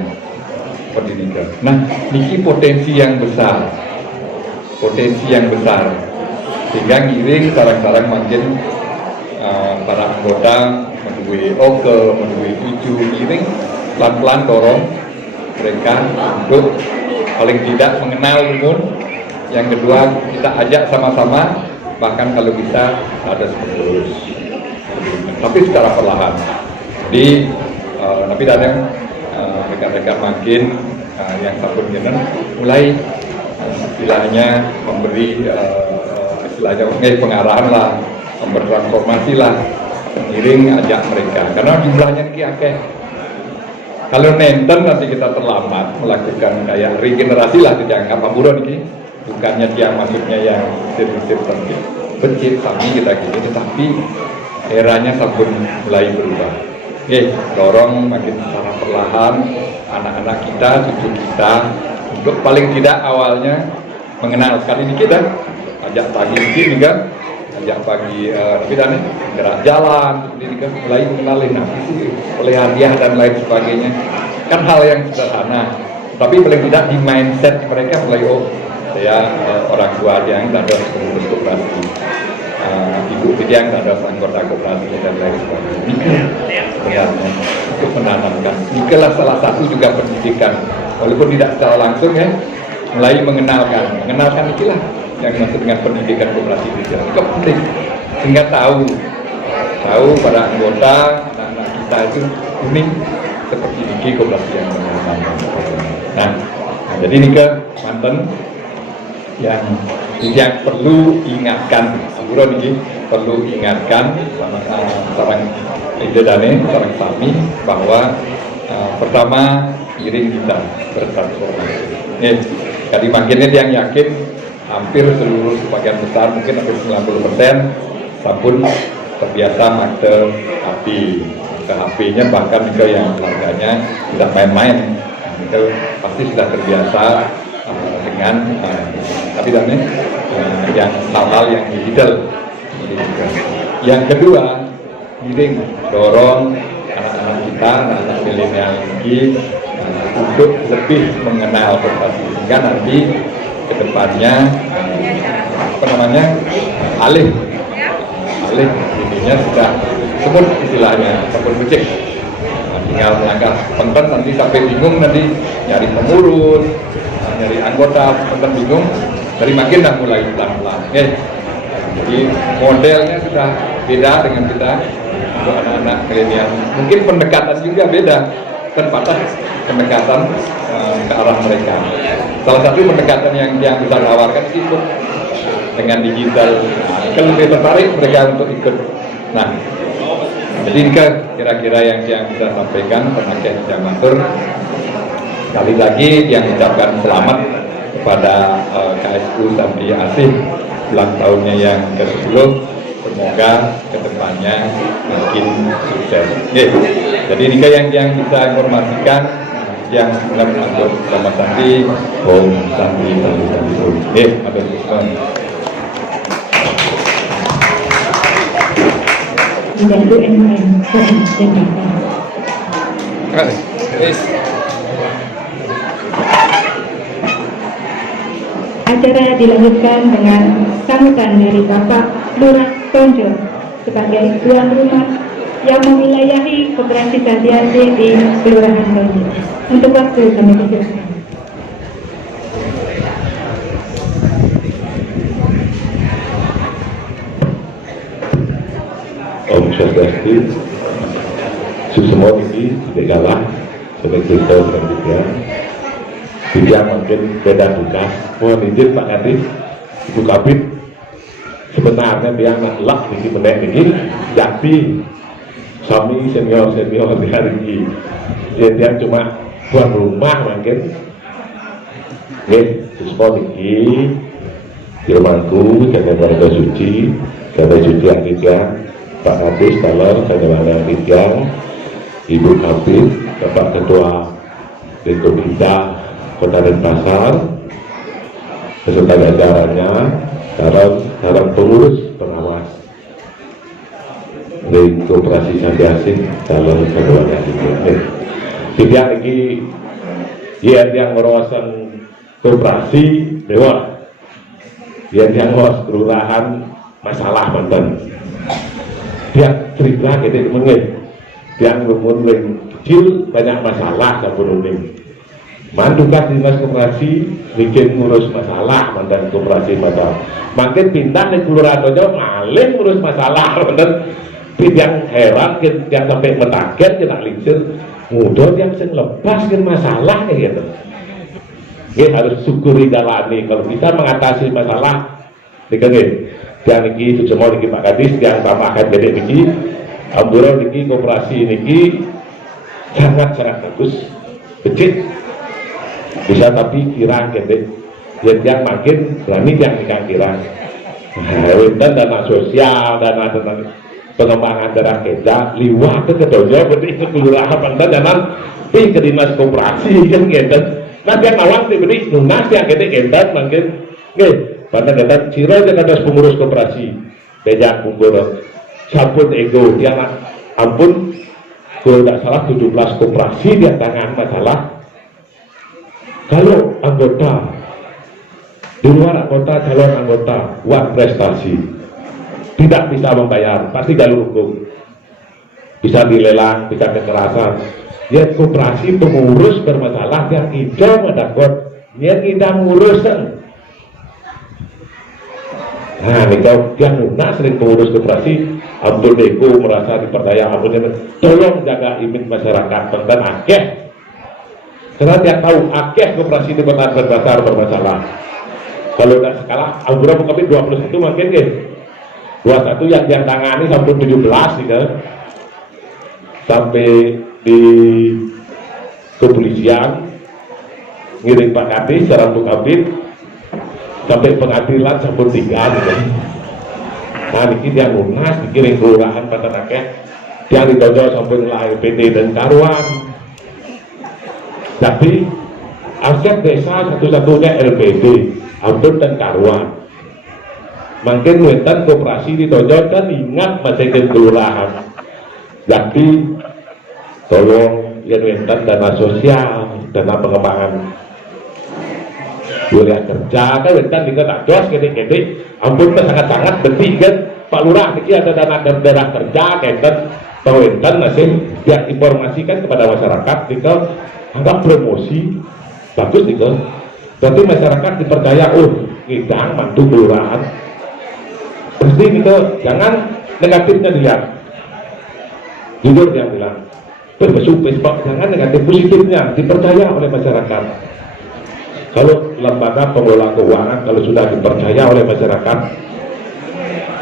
seperti ini. Nah, ini potensi yang besar, sehingga Giring sarang-sarang makin para anggota menuju oke, menuju cucu Giring pelan-pelan dorong mereka untuk paling tidak mengenal umum. Yang kedua, kita ajak sama-sama, bahkan kalau bisa ada pengurus, tapi secara perlahan. Jadi tapi kadang rekan-rekan makin yang sampun kenen mulai istilahnya memberi istilahnya pengarahan lah, bertransformasi lah, iring ajak mereka karena jumlahnya ki akeh. Kalau nenten nanti kita terlambat melakukan kayak regenerasi lah tidak apa buron ini, bukannya yang maksudnya yang sip becit sami kita gini, tetapi eranya sampun mulai berubah. Oke, dorong makin secara perlahan anak-anak kita, cucu kita untuk paling tidak awalnya mengenal sekali ini kita ajak pagi ini kan, ajak pagi tapi dan gerak jalan ini kan mulai mengenalin oleh hadiah dan lain sebagainya kan hal yang sederhana, tapi paling tidak di mindset mereka mulai saya orang tua yang tak ada pengurus koperasi, ibu yang tak ada anggota koperasi dan lain sebagainya. Sebenarnya untuk menanamkan inilah salah satu juga pendidikan walaupun tidak secara langsung ya, mulai mengenalkan itulah yang dimaksud dengan pendidikan koperasi itu penting sehingga tahu pada anggota anak-anak kita itu unik seperti ini koperasi yang mengenal. Nah, jadi ini ke manten yang perlu ingatkan, buron ini perlu ingatkan sarang idedane, sarang kami bahwa pertama iring kita bertransformasi. Jadi makinnya yang yakin hampir seluruh sebagian besar mungkin hampir 90% sampun terbiasa make HP, ke HP-nya bahkan juga yang keluarganya tidak main-main, itu pasti sudah terbiasa dengan tapi dan yang hal-hal yang digital. Yang kedua, giring dorong anak-anak kita, anak-anak milenial ini untuk lebih mengenal koperasi sehingga nanti kedepannya alih ininya sudah semut istilahnya semut becek. Tinggal melangkah penten nanti sampai bingung nanti nyari pengurus, nyari anggota penten bingung dari makin dah mulai pelan-pelan. Jadi modelnya sudah beda dengan kita untuk anak-anak milenial. Mungkin pendekatan juga beda, terbatas pendekatan ke arah mereka. Salah satu pendekatan yang bisa tawarkan itu dengan digital. Kalau lebih tertarik mereka untuk ikut. Nah, jadi ini kira-kira yang bisa sampaikan terkait jamatur. Sekali lagi yang ucapkan selamat kepada KSU Samri Asih ulang tahunnya yang ke-10. Semoga kedepannya makin sukses. Jadi ini yang bisa informasikan yang dalam untuk Selamat Santri Om Santri Santri. Ada tulisan. Dan UMN acara dilanjutkan dengan sambutan dari Bapak Lurah Tonjol sebagai tuan rumah yang mewilayahi Koperasi Santiasi di Kelurahan Tonjol. Untuk waktu kami persilakan. Om Swastiastu, semua ini tidak kalah sebagai kita dan juga tidak mungkin beda tugas. Mohon izin Pak Kadis, Ibu Kabit, sebenarnya dia nak lak di menek ini, tapi suami senior di hari ini, dia cuma tuan rumah mungkin. Semua ini di rumahku, jaga suci yang tiga. Pak Kadis, Taler, Kanyamana Tiang, Ibu Kabit, Bapak Ketua Dekomita Kota Denpasar, beserta jajarannya, sarang pengurus pengawas dari Koperasi Santiasi, Taler, Kanyamana Tiang. Tidak lagi yang meruasan koperasi dewa, yang meruas kelurahan masalah mantan. Dia cerita kita mengin yang bermulai kecil banyak masalah sampun uning mandukan dinas koperasi bikin ngurus masalah mandan koperasi masalah makin pindah di kelurahan aja maling ngurus masalah mandan yang heran yang sampai metaket kita lincir mudah yang sing lepas kan masalah kayak gitu Nggih harus syukuri jalani kalau bisa mengatasi masalah nggih. Yang niki semua niki Pak Kadis yang tambahan jadi niki Ambura niki koperasi niki sangat bagus, becik bisa tapi kira gede yang makin berani yang kira dan dana sosial dana pengembangan daerah kerja liwat ke dojo berarti ke kelurahan pandan dan pi ke dinas koperasi kan gitu. Nah yang awal diberi lunas yang gede gendat mungkin nggih pada gendat ciro yang ada pengurus koperasi bejak kumpul sampun ego yang ampun kalau tidak salah 17 koperasi di tangan masalah kalau anggota di luar anggota calon anggota uang prestasi tidak bisa membayar pasti jalur hukum bisa dilelang bisa kekerasan ya koperasi pengurus bermasalah yang tidak mendakot yang tidak mengurusan. Nah kalau yang lunas sering pengurus koperasi ampun ego merasa diperdaya ampun tolong jaga image masyarakat dan akeh karena dia tahu akeh koperasi di benar berbasar bermasalah kalau tidak skala Ambura mungkin 21 mungkin ke 21 yang tangani sampai 17 gitu sampai di kepolisian ngirim Pak Kadis secara untuk kabin sampai pengadilan sampai 3 gitu. Nah ini yang lunas dikirim kelurahan pada rakyat yang ditonjol sampai nilai LPD dan karuan tapi aset desa satu-satunya LPD ampun dan karuan makin wetan koperasi ditonjol kan ingat masyarakat kelurahan jadi tolong yang wetan dana sosial dana pengembangan wilayah kerja kan wetan juga tak jos gede-gede ampun sangat-sangat penting kan Pak Lurah ini ada dana kerja kaitan wetan masih dia informasikan kepada masyarakat jika anggap promosi bagus gitu berarti masyarakat dipercaya ngidang mantu kelurahan pasti gitu jangan negatifnya dilihat jujur yang bilang berbesupis Pak jangan negatif positifnya dipercaya oleh masyarakat kalau lembaga pengelola keuangan kalau sudah dipercaya oleh masyarakat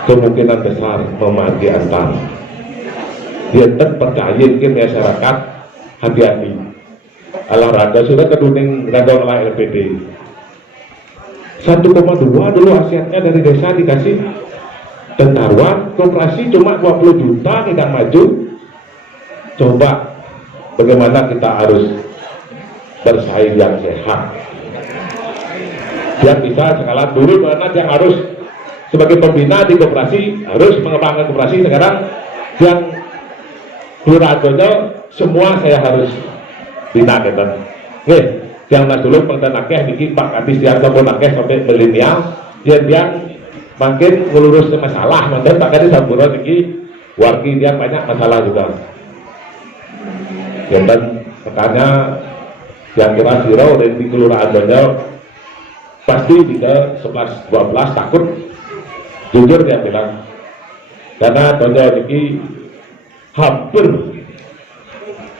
kemungkinan besar memati antar dia percaya ke masyarakat hati-hati olahraga sudah keduning radang lah LPD 1,2 dulu asetnya dari desa dikasih tentaruan koperasi cuma 20 juta tidak maju coba bagaimana kita harus bersaing yang sehat yang bisa skala dulu mana yang harus sebagai pembina di koperasi harus mengembangkan koperasi sekarang yang kelurahan semua saya harus bina gitu. Nih, yang dulu pengtanakeh niki Pak Kadis yang sampun akeh sampai milenial, yang makin melurus ke masalah, mantan Pak Kadis sampun niki wargi dia banyak masalah juga. Dan makanya yang kira siro dan di kelurahan Donjol pasti juga 11-12 takut jujur dia bilang karena Donjol niki hampir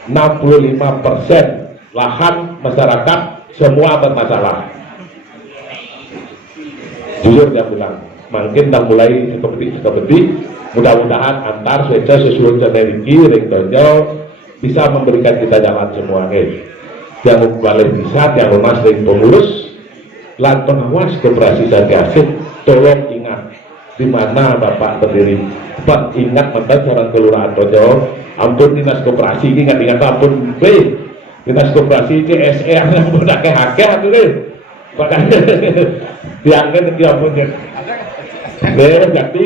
65% lahan masyarakat semua bermasalah jujur dia bilang mungkin dah mulai seperti mudah-mudahan antar sesuai cenderiki ring Donjol bisa memberikan kita jalan semua yang balik bisa yang lunas ring pengurus lan pengawas koperasi Jatiasih tolong ingat di mana Bapak berdiri Pak ingat mantan seorang kelurahan Donjol ampun dinas koperasi ingat ampun dinas koperasi CSR yang udah kayak tuh deh padahal diangkat dia ampun jadi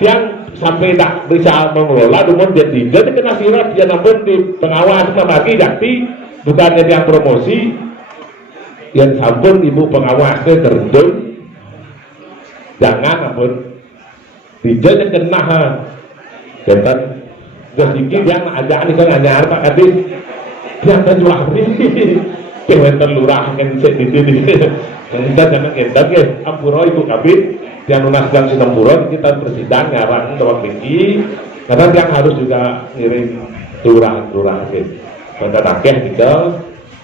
yang sampai tak bisa mengelola namun jadi kena sirat dia ampun di pengawas lagi jadi bukannya yang promosi yang sampun ibu pengawasnya terjun jangan ampun dijadikan kena dan jadi yang ajak nih kan hanya Pak Kadis yang terjual ini kewentan lurah kan sedikit kita jangan kendak ya ampuro ibu kabit yang lunas dan sinempuro kita persidang ngarang tawak tinggi karena yang harus juga ngirim lurah gitu pada nakeh kita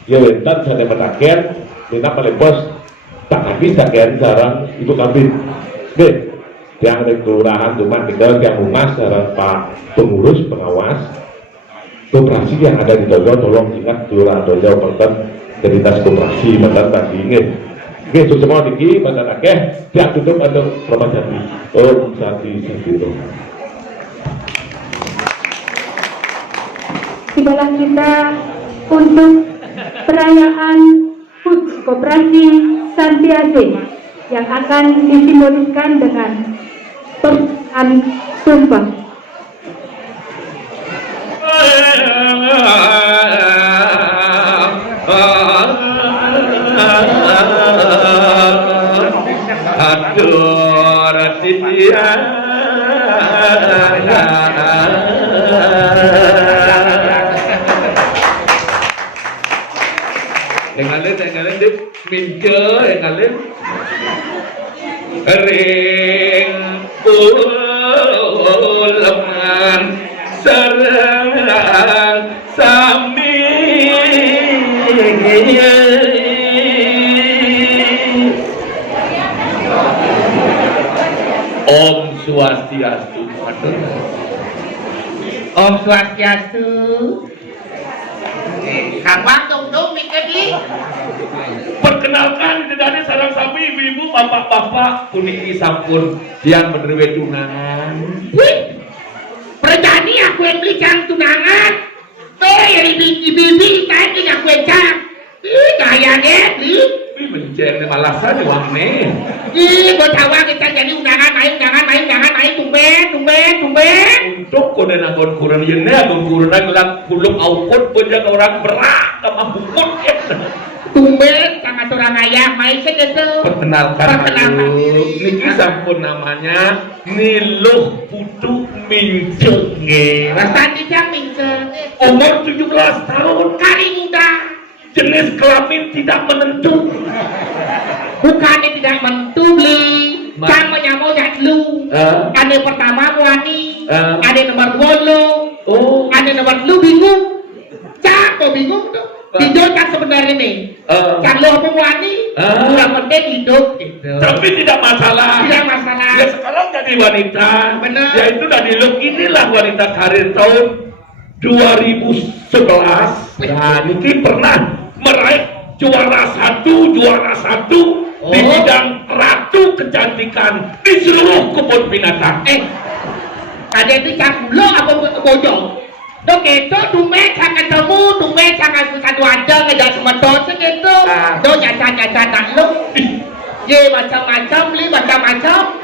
ya wentan saya mendakir minta melepos tak lagi sekian sarang ibu kabin deh yang dari kelurahan cuma tinggal yang humas sarang Pak pengurus pengawas koperasi yang ada di Dojo tolong ingat kelurahan Dojo Perten cerita koperasi mantan tadi ingat oke semua tinggi mantan akeh dia tutup untuk Permajati Om Sati Santito. Tibalah kita untuk perayaan HUT Koperasi Santiase yang akan disimboliskan dengan perayaan sumpah. Aduh, Ratiya. Dengan dip mince dengan ring uleman sarang sami Om Swastiastu. Om Swastiastu. Abang dong mikir di. Perkenalkan dari sarang sami ibu-ibu bapak-bapak puniki sampun yang menerima tunangan. Wih, perjani aku yang beli jam tunangan. Yang bibi tadi aku yang jam. Gaya deh, Wih mencari malasan uang nih. gue tawa kita jadi undangan main tumben. Untuk kode nagon kurang yene agon kurang gelap kuluk aukun penjaga orang berak sama bukut ya. Tumben sangat orang ayah main segitu. Perkenalkan dulu. Niki sampun namanya Niluh Putu Mince. Tadi jam mince. Umur 17 tahun. Kari muda. Jenis kelamin tidak menentu. Bukannya tidak menentu beli. Sama nyamuk lu. Ada pertama wani. Ada nomor 2 lu. Oh. Ada nomor lu bingung. Kok bingung tuh? Hidup kan sebenarnya nih. Kalau apa wani, yang penting hidup gitu. Tapi tidak masalah. Tidak masalah. Ya sekarang jadi wanita. Benar. Ya itu dari look inilah wanita karir tahun 2011. Nah, Niki pernah meraih juara satu di bidang ratu kecantikan di seluruh kebun binatang. Tadi itu cak dulu apa bojong? Dok itu dume jangan ketemu, dume jangan suka wajah ngejak semeton segitu. Dok nyaca tak lu. Ye macam-macam beli macam-macam.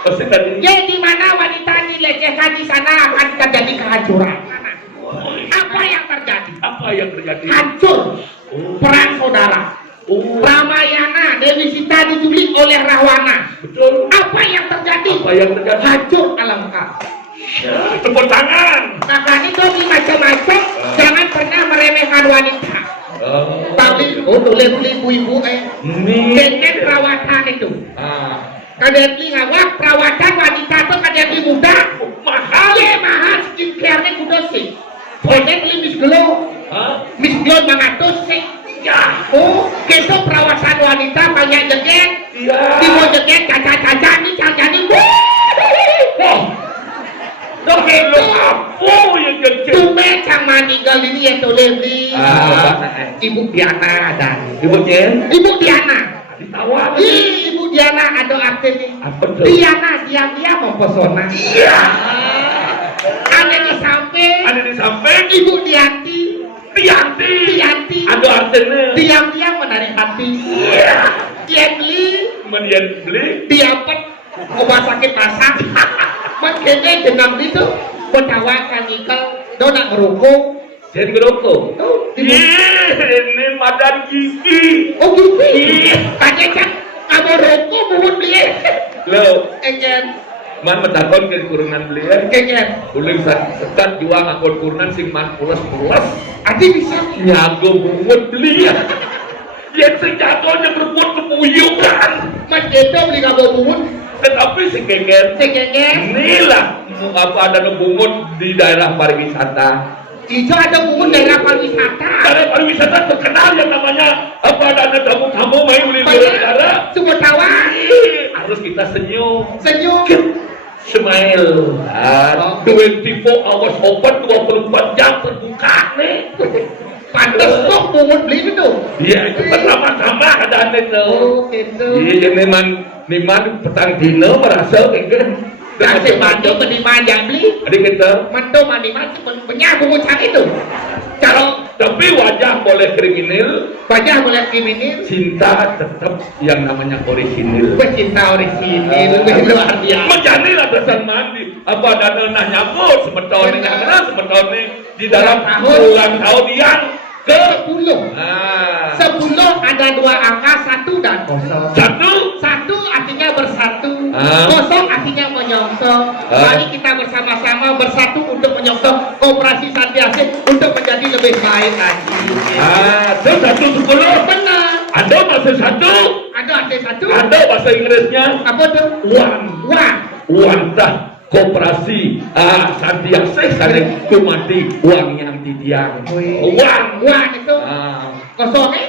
Ye di mana wanita dilecehkan di sana akan terjadi kehancuran. Apa yang terjadi? Apa yang terjadi? Hancur. Perang saudara. Ramayana, Dewi Sita diculik oleh Rawana. Betul. Apa yang terjadi? Apa yang terjadi? Hancur alam kau. Tepuk tangan. Makanya itu macam-macam. Jangan pernah meremehkan wanita. Tapi boleh beli ibu-ibu dengan perawatan itu. Kadang beli ngawak perawatan wanita itu kadang beli muda. Mahal. Ya mahal skincare-nya kudu sih. Boleh beli Miss Glow. Miss Glow 500 sih. Ya, kita perawatan wanita banyak jeget. Iya. Tiba jeget caca-caca nih caca nih. Dok itu apa yang jeget? Tumben sama tinggal ini yang boleh beli. Ibu Diana ada. Ibu Jen? Ibu Diana. Ditawa. Ibu Diana ada artinya. Apa tuh? Diana diam-diam mempesona. Iya. Ada di samping. Ibu Dianti. Ada artinya. Diam-diam menarik hati. Iya. Dia beli. Kemudian beli. Diapet obat sakit masak. Makanya dengan itu bertawakan ikan donat merokok. Jadi ngerokok. Ini madan gigi. Oh gigi. Tanya cak kamu rokok mohon beli. Lo, Engen. man mentakon ke kurunan beli. Engen. Uling sekat jual ngakon kurunan sing man pulas. Adi bisa. Nyago bungut beli ya. Yang sejatonya berbuat kepuyukan. Mas kita beli kamu mohon. Tetapi si Geger Engen. inilah apa ada bungut di daerah pariwisata. Hijau ada buku daerah pariwisata. Daerah pariwisata terkenal yang namanya apa, dana tamu-tamu main beli negara. Semua tawa. Harus kita senyum. Senyum. Smile. 24 hours open, 24 jam terbuka nih. Pantas kok pungut beli itu. Iya, itu pertama-tama ada itu. Oh, gitu. Iya, niman petang dino merasa kan. Kasih bantu penima yang beli. Adik kita. Mantu mandi-mandi punya pungut cak itu. Kalau Tapi wajah boleh kriminal, wajah boleh kriminal, cinta tetap yang namanya orisinil. pecinta orisinil, luar biasa. Menjadi landasan mandi. Apa dana nanya nyabut sebetulnya karena sebetulnya di dalam ulang tahun yang ke 10. nah, 10 ada 2 angka, 1 dan kosong. satu 1 artinya bersatu, Ah. kosong artinya menyongsong. Mari kita bersama-sama bersatu untuk menyongsong Koperasi Santiasih untuk menjadi lebih baik lagi. itu 110. Benar. Ada bahasa satu, Ada satu. ada bahasa Inggrisnya Apa tuh? one. Wantah koperasi Santiasih saling kumati uang yang didiang. Wah itu kosongnya.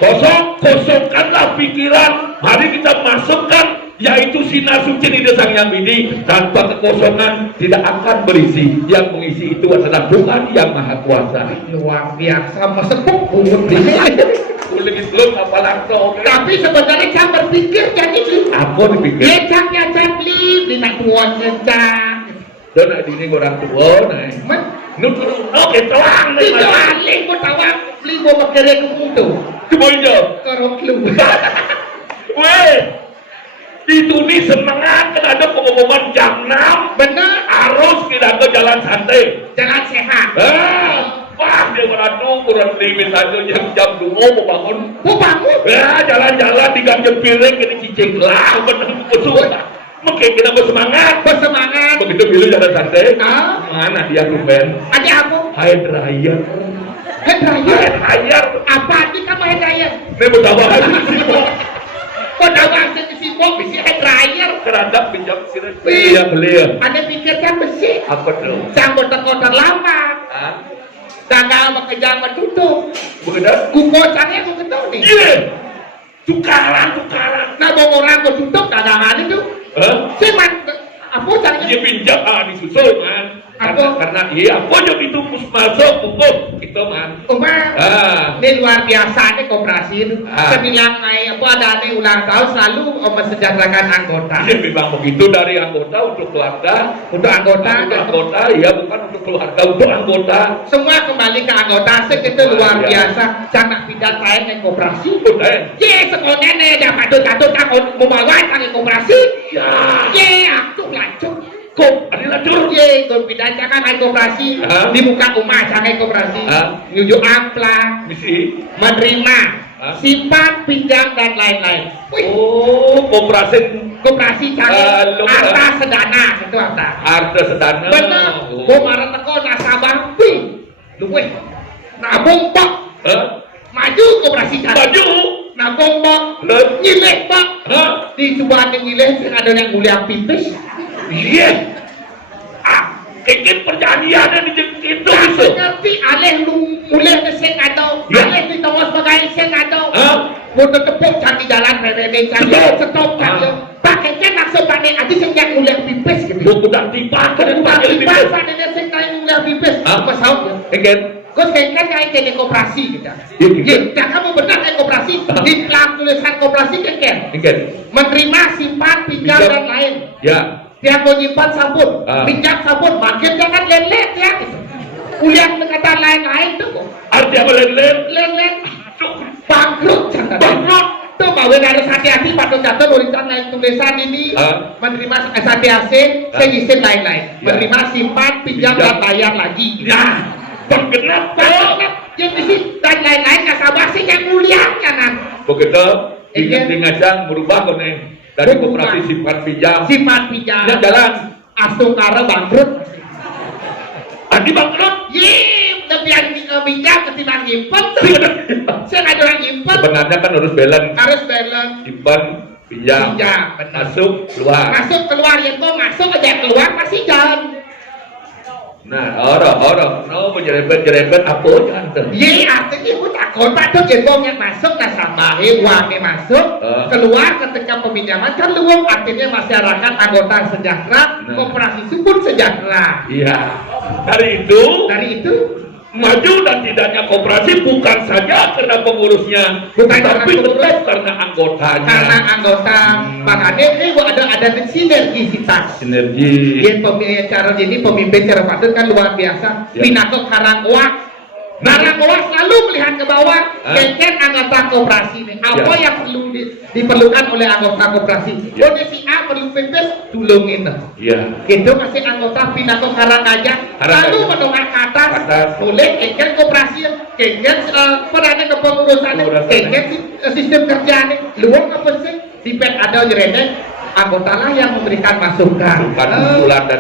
Kosongkanlah pikiran. Mari kita masukkan yaitu sinar suci di Sang Yang Widi. Tanpa kekosongan tidak akan berisi. Yang mengisi itu adalah Tuhan yang Maha Kuasa. Luar biasa, mesepuk pungut ini. Lebih belum apa langsung. Tapi sebenarnya saya berpikir jadi Apa dipikir? ngecaknya beli tuan ngecak. Dan ini orang tua, nih. Nutur, gitu lang. Itu alih ko tawag, beli mo makere ko mundo. Kemudian, Karok lu. weh, itu nih semangat kan ada pengumuman jam 6. Benar, Harus kita ke jalan santai. jangan sehat. Wah, dia meradu kurang lebih saja jam 2 mau bangun. Mau bangun? Ya, jalan-jalan di gang piring ini cicing lah, benar betul. Mungkin kita bersemangat. Bersemangat. Begitu bilu jalan santai. Ah, Mana dia ruben? ada apa? Hair dryer. Head dryer. Hair dryer. Apa arti kamu head dryer? Ini betapa sih. Kau tahu bahasa sibuk besi head dryer. Kerandak pinjam sini. Iya beli. Ada pikirkan besi. Apa tuh? Sanggup kotor lama. Hah? Tanggal makejang menutup. Begitu? Kukosannya aku ketemu nih. Iya. Tukaran. Nah, mau orang kau tutup dagangan itu. Hah? Cuman apa caranya? Dia pinjam disusul man. Karena iya apa aja itu masuk pupuk itu man. Ini luar biasa nih koperasi itu. Ah. Saya bilang apa ada nih ulang tahun selalu mensejahterakan anggota. Dia memang begitu dari anggota untuk keluarga, Untuk anggota, untuk anggota, ya bukan untuk keluarga, untuk anggota. semua kembali ke anggota. Itu luar Ya. biasa. Sangat tidak saya nih koperasi. Udah. Ye, sekolahnya nih dapat datun takut membawa ke koperasi. Ya. Ye, aku lanjut. Kok ada lacur? Ye, kau pindah jangan koperasi. Ah. Di muka rumah jangan koperasi. Ah. Nyujuk amplang. Misi. Menerima Hah? simpan, pinjam dan lain-lain. Wih, Oh, koperasi koperasi cari lu- harta sedana itu harta. harta sedana. Benar. Oh. Gua marah teko nasabah. Wih, lu weh. Nabung pak, Hah? maju koperasi cari. Baju. Nabung pak, Lalu. nyileh pak. Hah? Di sebuah nyileh ada yang mulia pipis. Iya. Bikin perjanjian di itu. Tapi ngerti aleh lu mulai keseng atau Ya. aleh di tengah sebagai seng atau Hah? mau tepuk cari jalan rene cari stop cari pakainya nakso panen aja sing yang mulai pipis gitu. Buku dan tipa kan Tapi itu pas panen sing kayak mulai pipis Hah? apa saut ya? Again. Kau kan kayak jadi koperasi gitu. Iya, gitu. Ya, kamu benar kayak koperasi. Hah? Di pelang tulisan koperasi kan? Again. Menerima, simpan, pinjam Pinjam. dan lain. Ya. Dia mau nyimpan sabun, Ah. pinjam sabun, makin jangan lelet ya. Gitu. Kuliah pendekatan lain-lain tuh kok. Arti apa len-len? Lelet, bangkrut jangan. Bangkrut. Tuh bahwa harus hati-hati pada jatuh tulisan naik tulisan ini Ah. menerima Santiasih, Ah. segisin lain-lain. Ya. Menerima, simpan, pinjam Pinjam. dan bayar lagi. Ya. Penggenap. Bangkrut. Yang isi dan lain-lain nasabah sih yang mulia kan. Begitu. Iya. Di ngajang berubah kok nih. Dari Berubah. koperasi simpan pinjam. Simpan, pinjam. Ya jalan. Astungkara bangkrut. Adi bangkrut. Yip, tapi yang pinjam ketimbang nyimpen tuh. Saya nggak ada orang nyimpen. Sebenarnya kan harus balance. Harus balance. Simpan pinjam. Pinjam, benar. Masuk keluar. Masuk keluar ya kok masuk aja keluar masih jalan. Nah, orang, no menjerebet apa jangan. Ye artinya itu takut patut jadi uangnya masuk nasabahnya uangnya masuk keluar ketika peminjaman kan luang artinya masyarakat anggota sejahtera koperasi itu pun sejahtera. Iya. Dari itu maju dan tidaknya koperasi bukan saja karena pengurusnya, Bukan tapi karena pengurus. tetap karena anggotanya. Karena anggota makanya ini ada sinergisitas. Sinergi. Cara ini pemimpin cara patut kan luar biasa. Ya. Pinako Karangwa. Karangwa selalu melihat ke bawah. Keken anggota koperasi ini. Apa yang perlu diperlukan oleh anggota koperasi? Ya. Kondisi A perlu pipis, tulungin. Iya. Itu masih anggota Pinako Karangajak selalu mendongak ke atas. Oleh keken koperasi, keken perannya kepengurusan, keken sistem kerjaan. Luang apa sih? Dipet ada jeredek. Anggota lah yang memberikan masukan,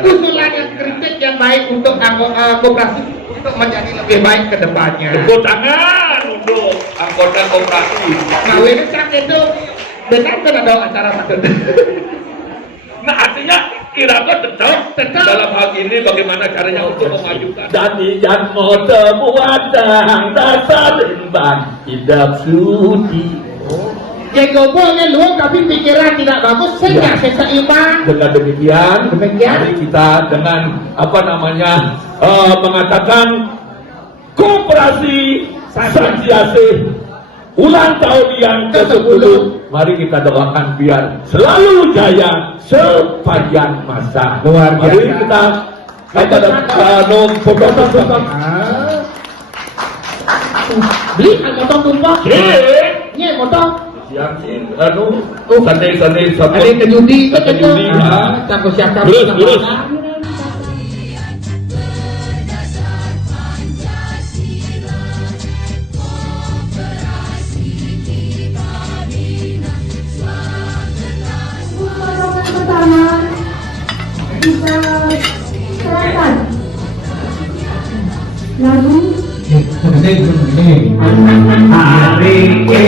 usulan yang kritik yang baik untuk anggota koperasi untuk menjadi lebih baik ke depannya. Tepuk tangan untuk anggota koperasi. Nah, ini kan itu benar kan ada acara patut. Nah, artinya Iraga tetap dalam hal ini bagaimana caranya untuk memajukan. Dan mau temuan dasar imbang hidup suci. Yang ngomongnya luang tapi pikiran tidak bagus, sehingga seimbang. Dengan demikian, mari kita dengan mengatakan koperasi Sanjiasih ulang tahun yang ke-10. Mari kita doakan biar selalu jaya sepanjang masa. Luar biasa. Mari kita Beli motor tumpah. Ini motor. yang sandai Ada yang ke judi, takut siapa? Terus. Pertama kita silakan lagu Hari ini